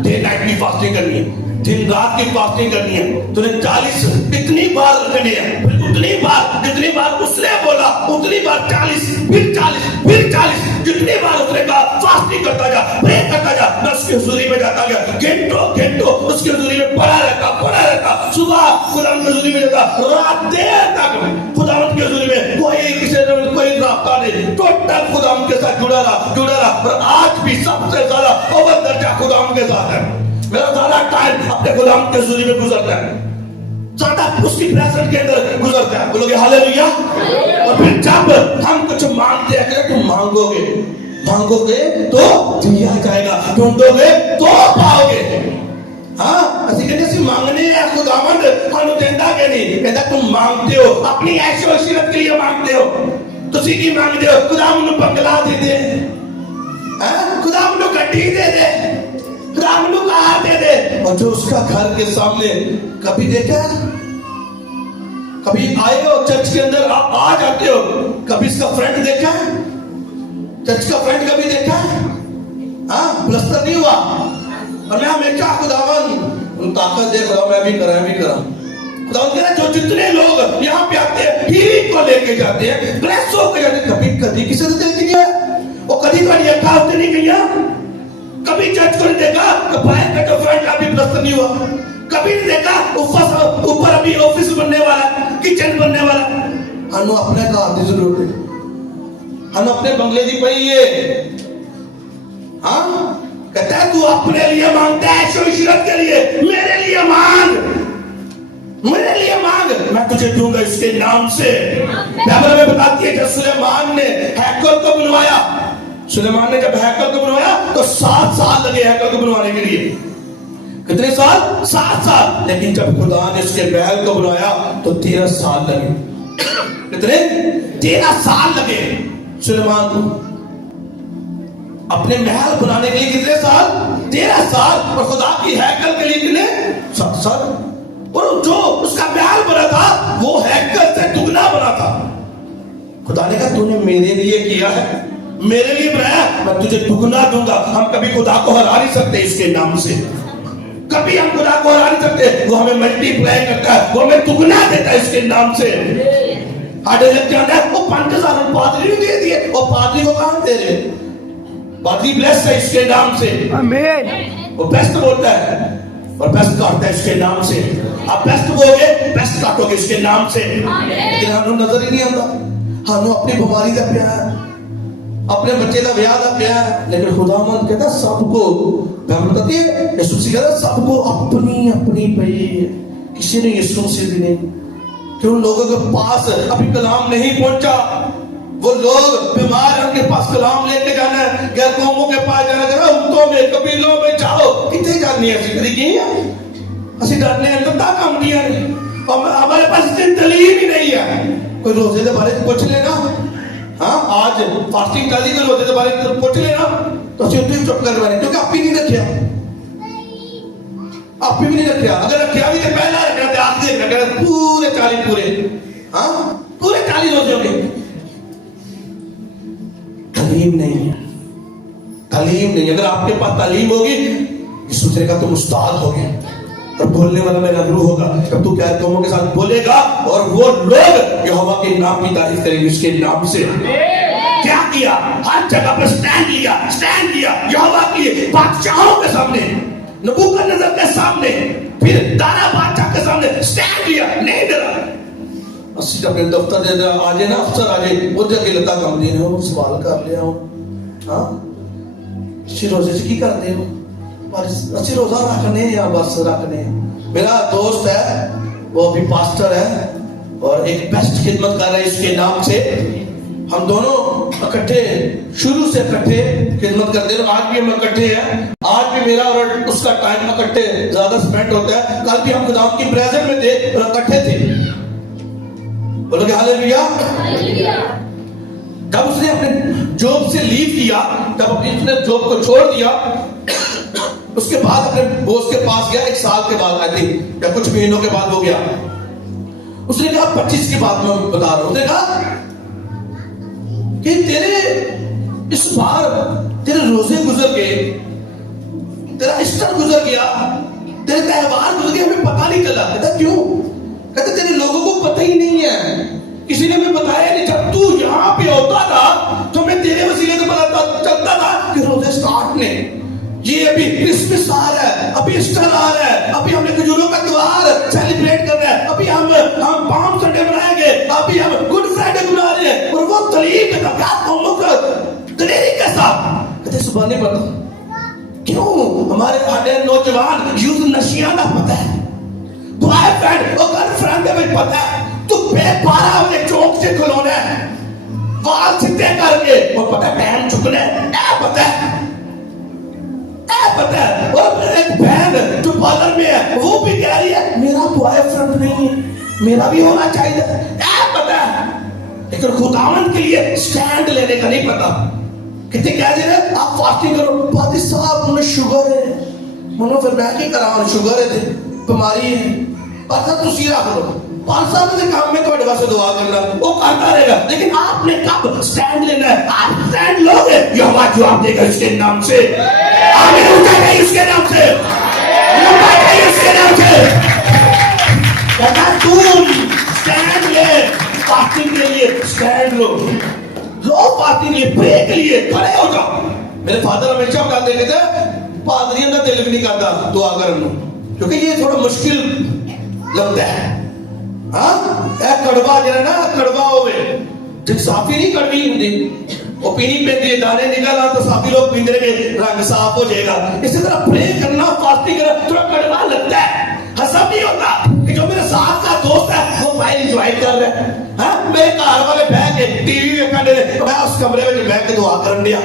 डे नाइट की फास्टिंग करनी है, दिन रात की फास्टिंग करनी है, तूने 40 इतनी बार करनी है, उतनी बार जितनी बार उसने बोला उतनी बार 40, फिर 40, फिर 40, जितनी बार उसने कहा फास्टिंग करता जा, प्रे करता जा। मैं उसकी हुजूरी में जाता गया, घंटों उसकी हुजूरी में पड़ा रहता, सुबह खुदा की हुजूरी में जाता, रात देर तक खुदा की हुजूरी में कोई रास्ता नहीं, टोटल खुदा के साथ जुड़ा रहा। और आज भी सबसे ज्यादा अव्वल दर्जा खुदा के साथ है। मेरा ज्यादा टाइम अपने गुलाम के हुजूरी में गुजरता है, ज्यादा उसकी प्रेजेंस के अंदर गुजरता है। बोलोगे हालेलुया। और फिर जब हम कुछ मांगते हैं, तुम मांगोगे तो दिया जाएगा, ढूंढोगे तो पाओगे। हाँ, असि कहते सी मांगने है खुदावंद थानू देंदा के नहीं, कहता तुम मांगते हो अपनी ऐशो इशरत के लिए मांगते हो। तुसी की मांगते हो? खुदावंद नू बंगला दे दे, खुदावंद नू गड्डी दे दे, खुदावंद नू कार दे दे। और जो उसका घर के सामने कभी देखा, कभी आए हो चर्च के अंदर, आ जाते हो, कभी इसका फ्रंट देखा है? चर्च का फ्रंट कभी देखा है? हाँ, प्लस्तर नहीं हुआ। और मैं हमेशा खुदावन ताकत देख रहा हूं, मैं भी करा खुदावन कह रहा जो जितने लोग यहाँ पे आते हैं हीलिंग को लेके जाते हैं, ब्लेस होके जाते हैं, कभी कभी किसी से दिल नहीं है, वो कभी कभी एक हफ्ते नहीं गया, कभी चर्च को नहीं देखा बाहर का जो फ्रंट अभी प्लस्तर नहीं हुआ, कभी नहीं देखा ऊपर अभी ऑफिस बनने वाला, किचन बनने वाला। हनु अपने का आदि जरूरत है, हम अपने बंगले दी पई है। हाँ, कहता है तू अपने लिए मांगता है ऐशो इशरत के लिए, मेरे लिए मांग, मैं तुझे दूंगा इसके नाम से। बाइबल में बताती है जब सुलेमान ने हैकल को बनवाया, सुलेमान ने जब हैकल को बनवाया तो 7 साल लगे हैकल को बनवाने के लिए। कितने साल? 7 साल। लेकिन जब खुदा ने उसके महल को बनाया तो 13 साल लगे। कितने? 13 साल लगे सुलेमान को अपने महल बनाने के लिए। कितने साल? 13 साल। और खुदा की हैकल के लिए कितने? 7 साल। और जो उसका महल बना था वो हैकल से दुगना बना था। खुदा ने कहा तूने मेरे लिए किया है, मेरे लिए बनाया, मैं तुझे दुगना दूंगा। हम कभी खुदा को हरा नहीं सकते इसके नाम से, कभी हम खुदा को हरा नहीं सकते। वो हमें मल्टीप्लाई करता है, वो हमें दुगना देता है इसके नाम से। आधे लग जाता है, वो 5000 पादरी दे दिए, और पादरी को काम दे रहे, पादरी ब्लेस है इसके नाम से, आमीन। वो बेस्ट बोलता है और बेस्ट काटता है इसके नाम से। आप बेस्ट बोलोगे, बेस्ट काटोगे इसके नाम से। लेकिन हमें नजर ही नहीं आता, हमें अपनी बीमारी का प्यार, अपने बच्चे का ब्याह का प्यार। लेकिन खुदावंद कहता सबको, बताती है यीशु मसीह कहता सबको अपनी अपनी पई, किसी ने यीशु मसीह भी नहीं। क्यों लोगों के पास अभी कलाम नहीं पहुंचा, वो लोग बीमार हैं, उनके पास कलाम लेके जाना है, गैर कौमों के पास जाना है, उम्मतों में कबीलों में जाओ, कितने जानी है असि डरने अंदर काम दिया नहीं। और हमारे पास इतनी दलील ही नहीं है। कोई रोजे के बारे में पूछ लेना, हाँ आज फास्टिंग कर ली तो रोजे के बारे में पूछ लेना तो चुप कर रहे, क्योंकि आप भी नहीं रखा, आप भी नहीं रखा। अगर रखा भी तो पहला रखना था, आखिरी रखना, पूरे 40 पूरे, हाँ पूरे 40 रोजे होंगे। तालीम नहीं है, तालीम नहीं। अगर आपके पास तालीम होगी, दूसरे का तुम उस्ताद होगे, और बोलने वाला मेरा रूह होगा। जब तू गैर कौमों के साथ बोलेगा और वो लोग यहोवा के नाम की तारीफ करेंगे इसके नाम से। क्या किया? हर जगह पर स्टैंड लिया यहोवा के बादशाहों के सामने, नबूकदनेस्सर के सामने, फिर दारा बादशाह के सामने स्टैंड लिया, नहीं डरा। असि अपने दफ्तर दे आजे ना अफसर आजे वो जगह लता काम देने हो, सवाल कर लिया हो, हाँ रोजे से की करते हो, पर अच्छी रोजा रखने या बस रखने। मेरा दोस्त है, वो अभी पास्टर है और एक बेस्ट खिदमत कर रहा है इसके नाम से। हम दोनों इकट्ठे, शुरू से इकट्ठे खिदमत करते हैं। आज भी हम इकट्ठे हैं, आज भी मेरा और उसका टाइम इकट्ठे ज्यादा स्पेंड होता है। कल भी हम खुदा की प्रेजेंस में थे और इकट्ठे थे। बोलोगे हालेलुया। जब उसने अपने जॉब से लीव किया, जब अपनी उसने जॉब को छोड़ दिया, उसके बाद अपने बॉस के पास गया, 1 साल के बाद आई थी या कुछ महीनों के बाद हो गया। उसने कहा 25 की बात मैं बता रहा हूं, उसने कहा कि तेरे इस बार तेरे रोजे गुजर गए, तेरा ईस्टर गुजर गया, तेरे त्योहार गुजर गए, हमें पता नहीं चला। कहता क्यों? कहते तेरे लोगों को पता ही नहीं है, किसी ने हमें बताया नहीं। जब तू यहाँ पे होता था तो मैं तेरे वसीले से पता चलता था कि रोजे स्टार्ट ने, ये अभी क्रिसमस आ रहा है, अभी ईस्टर आ रहा है, अभी हमने खजूरों का त्योहार सेलिब्रेट कर रहे हैं, अभी हम पाम संडे मनाएंगे, अभी हम गुड फ्राइडे मना रहे हैं। और वो तलीम के साथ कौमों का दलेरी के साथ कहते सुबह नहीं पता क्यों हमारे खाने नौजवान यूथ नशियां का पता है, बॉयफ्रेंड और गर्लफ्रेंड के भी पता है, तू बेपारा हुए चौक से खिलौना है, बाल सीधे करके वो पता है टाइम चुकना है, पता है पता है। और एक बहन जो पार्लर में है वो भी कह रही है मेरा बॉयफ्रेंड नहीं है, मेरा भी होना चाहिए, पता है। लेकिन खुदावन के लिए स्टैंड लेने का नहीं पता। कितने कह रहे हैं आप फास्टिंग करो, पादी साहब मुझे शुगर है, मुझे फिर मैं क्या करा, शुगर है बीमारी है, पता तुसी रख लो 5 साल के काम में थोड़े वास्ते दुआ करना वो करता रहेगा, लेकिन आपने कब स्टैंड लेना है, आप स्टैंड लोगे यहोवा जवाब देगा इसके नाम से, आमीन उठाएगा इसके नाम से, उठाएगा इसके नाम से। कहता तुम स्टैंड ले, फास्टिंग के लिए स्टैंड लो, फास्टिंग के लिए, प्रे के लिए खड़े हो जाओ। मेरे फादर हमेशा बताते थे पादरियों का दिल भी नहीं करता दुआ करने, क्योंकि ये थोड़ा मुश्किल लगता है। हाँ कड़वा जरा ना कड़वा होवे जो साफी नहीं कड़वी होती वो पीनी पैती है, दाने निकल तो साफी लोग पींदे के रंग साफ हो जाएगा। इसी तरह प्रे करना फास्टिंग करना थोड़ा कड़वा लगता है, हसब नहीं होता कि जो मेरे साथ का दोस्त है वो भाई एंजॉय कर रहा है, हाँ मेरे घर वाले बैठ के टीवी देखने दे, मैं उस कमरे में बैठ के दुआ करने दिया,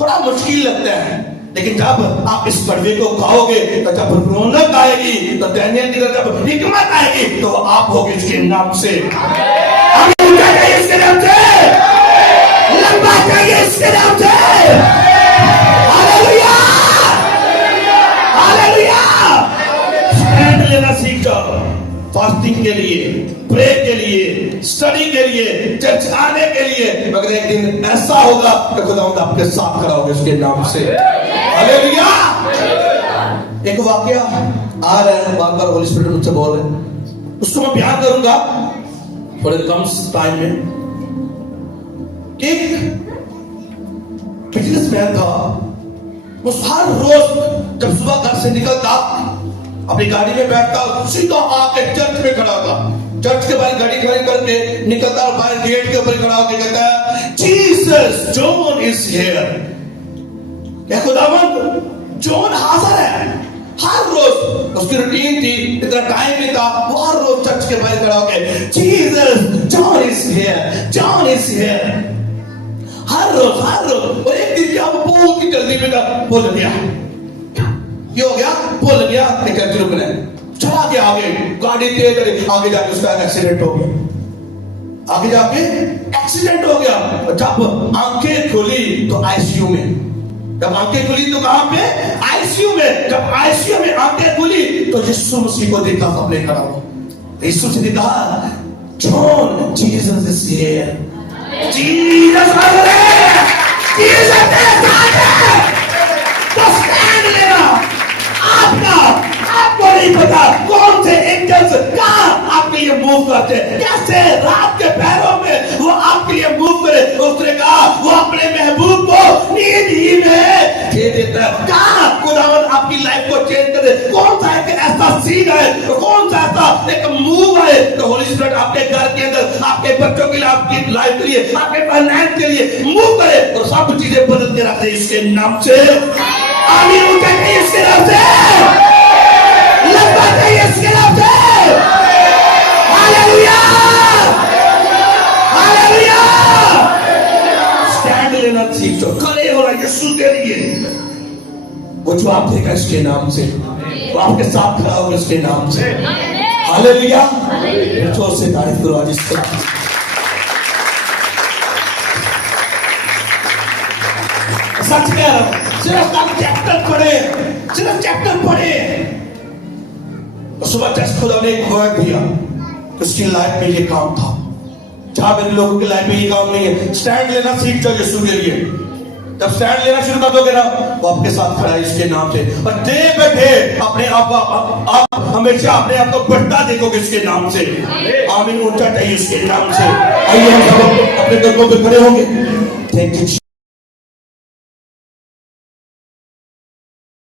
थोड़ा मुश्किल लगता है। लेकिन जब आप इस कड़वे को खाओगे तो जब रौनक आएगी, तो दानियल की जब हिकमत आएगी तो आप होगे इसके नाम से, इसके नाम से, लंबा चाहिए इसके नाम से, हालेलुया हालेलुया। स्टैंड लेना सीख जाओ, फास्टिंग के लिए, प्रे के लिए, स्टडी के लिए, चर्च आने के लिए, मगर एक दिन ऐसा होगा कि खुदावंद आपके साथ खड़ा होगा इसके नाम से, हालेलुया। एक वाकया आ रहा है, बार बार होली स्पिरिट मुझसे बोल रहे हैं, उसको मैं बयान करूंगा थोड़े कम टाइम में। एक बिजनेसमैन था, वो हर रोज जब सुबह घर से निकलता अपनी गाड़ी में बैठता सीधा आके चर्च में खड़ा था, चर्च के बाहर गाड़ी खड़ी करके निकलता और बाहर गेट के ऊपर खड़ा होकर कहता है जीसस जॉन इज हियर। क्या खुदावंद जॉन हाजिर है। हर रोज उसकी रूटीन थी, इतना टाइम नहीं था, वो हर रोज चर्च के बाहर खड़ा होकर Jesus John is here, John is here, हर रोज हर रोज। और एक दिन क्या वो बहुत ही जल्दी में भूल गया, ये हो गया भूल गया कि चर्च रुकना है, चला गया आगे, गाड़ी तेज चली, आगे जाके उसका एक्सीडेंट हो गया, आगे जाके एक्सीडेंट हो गया। जब आंखें खुली तो आईसीयू में, जब आंखें खुली तो कहां पे, आईसीयू में। जब आईसीयू में आंखें खुली तो यीशु मसीह को देखा सबने खड़ा हो, यीशु से कहा John Jesus is here, Jesus आ रहा है, जीसस आ रहा है। तो स्टैंड लेना आपका, आपको नहीं पता कौन से एंजल्स कहां आपके लिए मूव करते हैं, कैसे रात के पैरों में वो आपके लिए मूव करे। उसने कहा वो अपने महबूब को नींद ही में दे देता है। कहां खुदावंद आपकी लाइफ को चेंज करे, कौन सा एक ऐसा सीन है, कौन सा ऐसा एक मूव है तो होली स्पिरिट आपके घर के अंदर, आपके बच्चों के लिए, आपकी लाइफ के लिए, आपके फाइनेंस के लिए मूव करे और सब चीजें बदल के रखे इसके नाम से, आमीन उठाइए इसके नाम से, लंबा चाहिए इसके नाम से, हालेलुया हालेलुया। स्टैंड लेना सीख जाओ, खड़े होना यीशु के लिए, वो जवाब देगा इसके नाम से, वो आपके साथ खड़ा होगा इसके नाम से, हालेलुया। जोर से तारीफ करो आज इसका। सच कह रहा हूं, सिर्फ आप चैप्टर पढ़े, सिर्फ चैप्टर पढ़े तो सुबह टेस्ट खुदा ने एक वर्ड दिया, उसकी लाइफ में ये काम था, जहां मेरे लोगों की लाइफ में ये काम नहीं है। स्टैंड लेना सीख जाओ यीशु के लिए, जब स्टैंड लेना शुरू कर दोगे ना वो आपके साथ खड़ा है इसके नाम से, और डे बाय डे अपने आप हमेशा अपने आप को बढ़ता देखोगे इसके नाम से, आमीन ऊंचा चाहिए इसके नाम से। आइए हम सब अपने गर्दों पे खड़े होंगे। Thank you.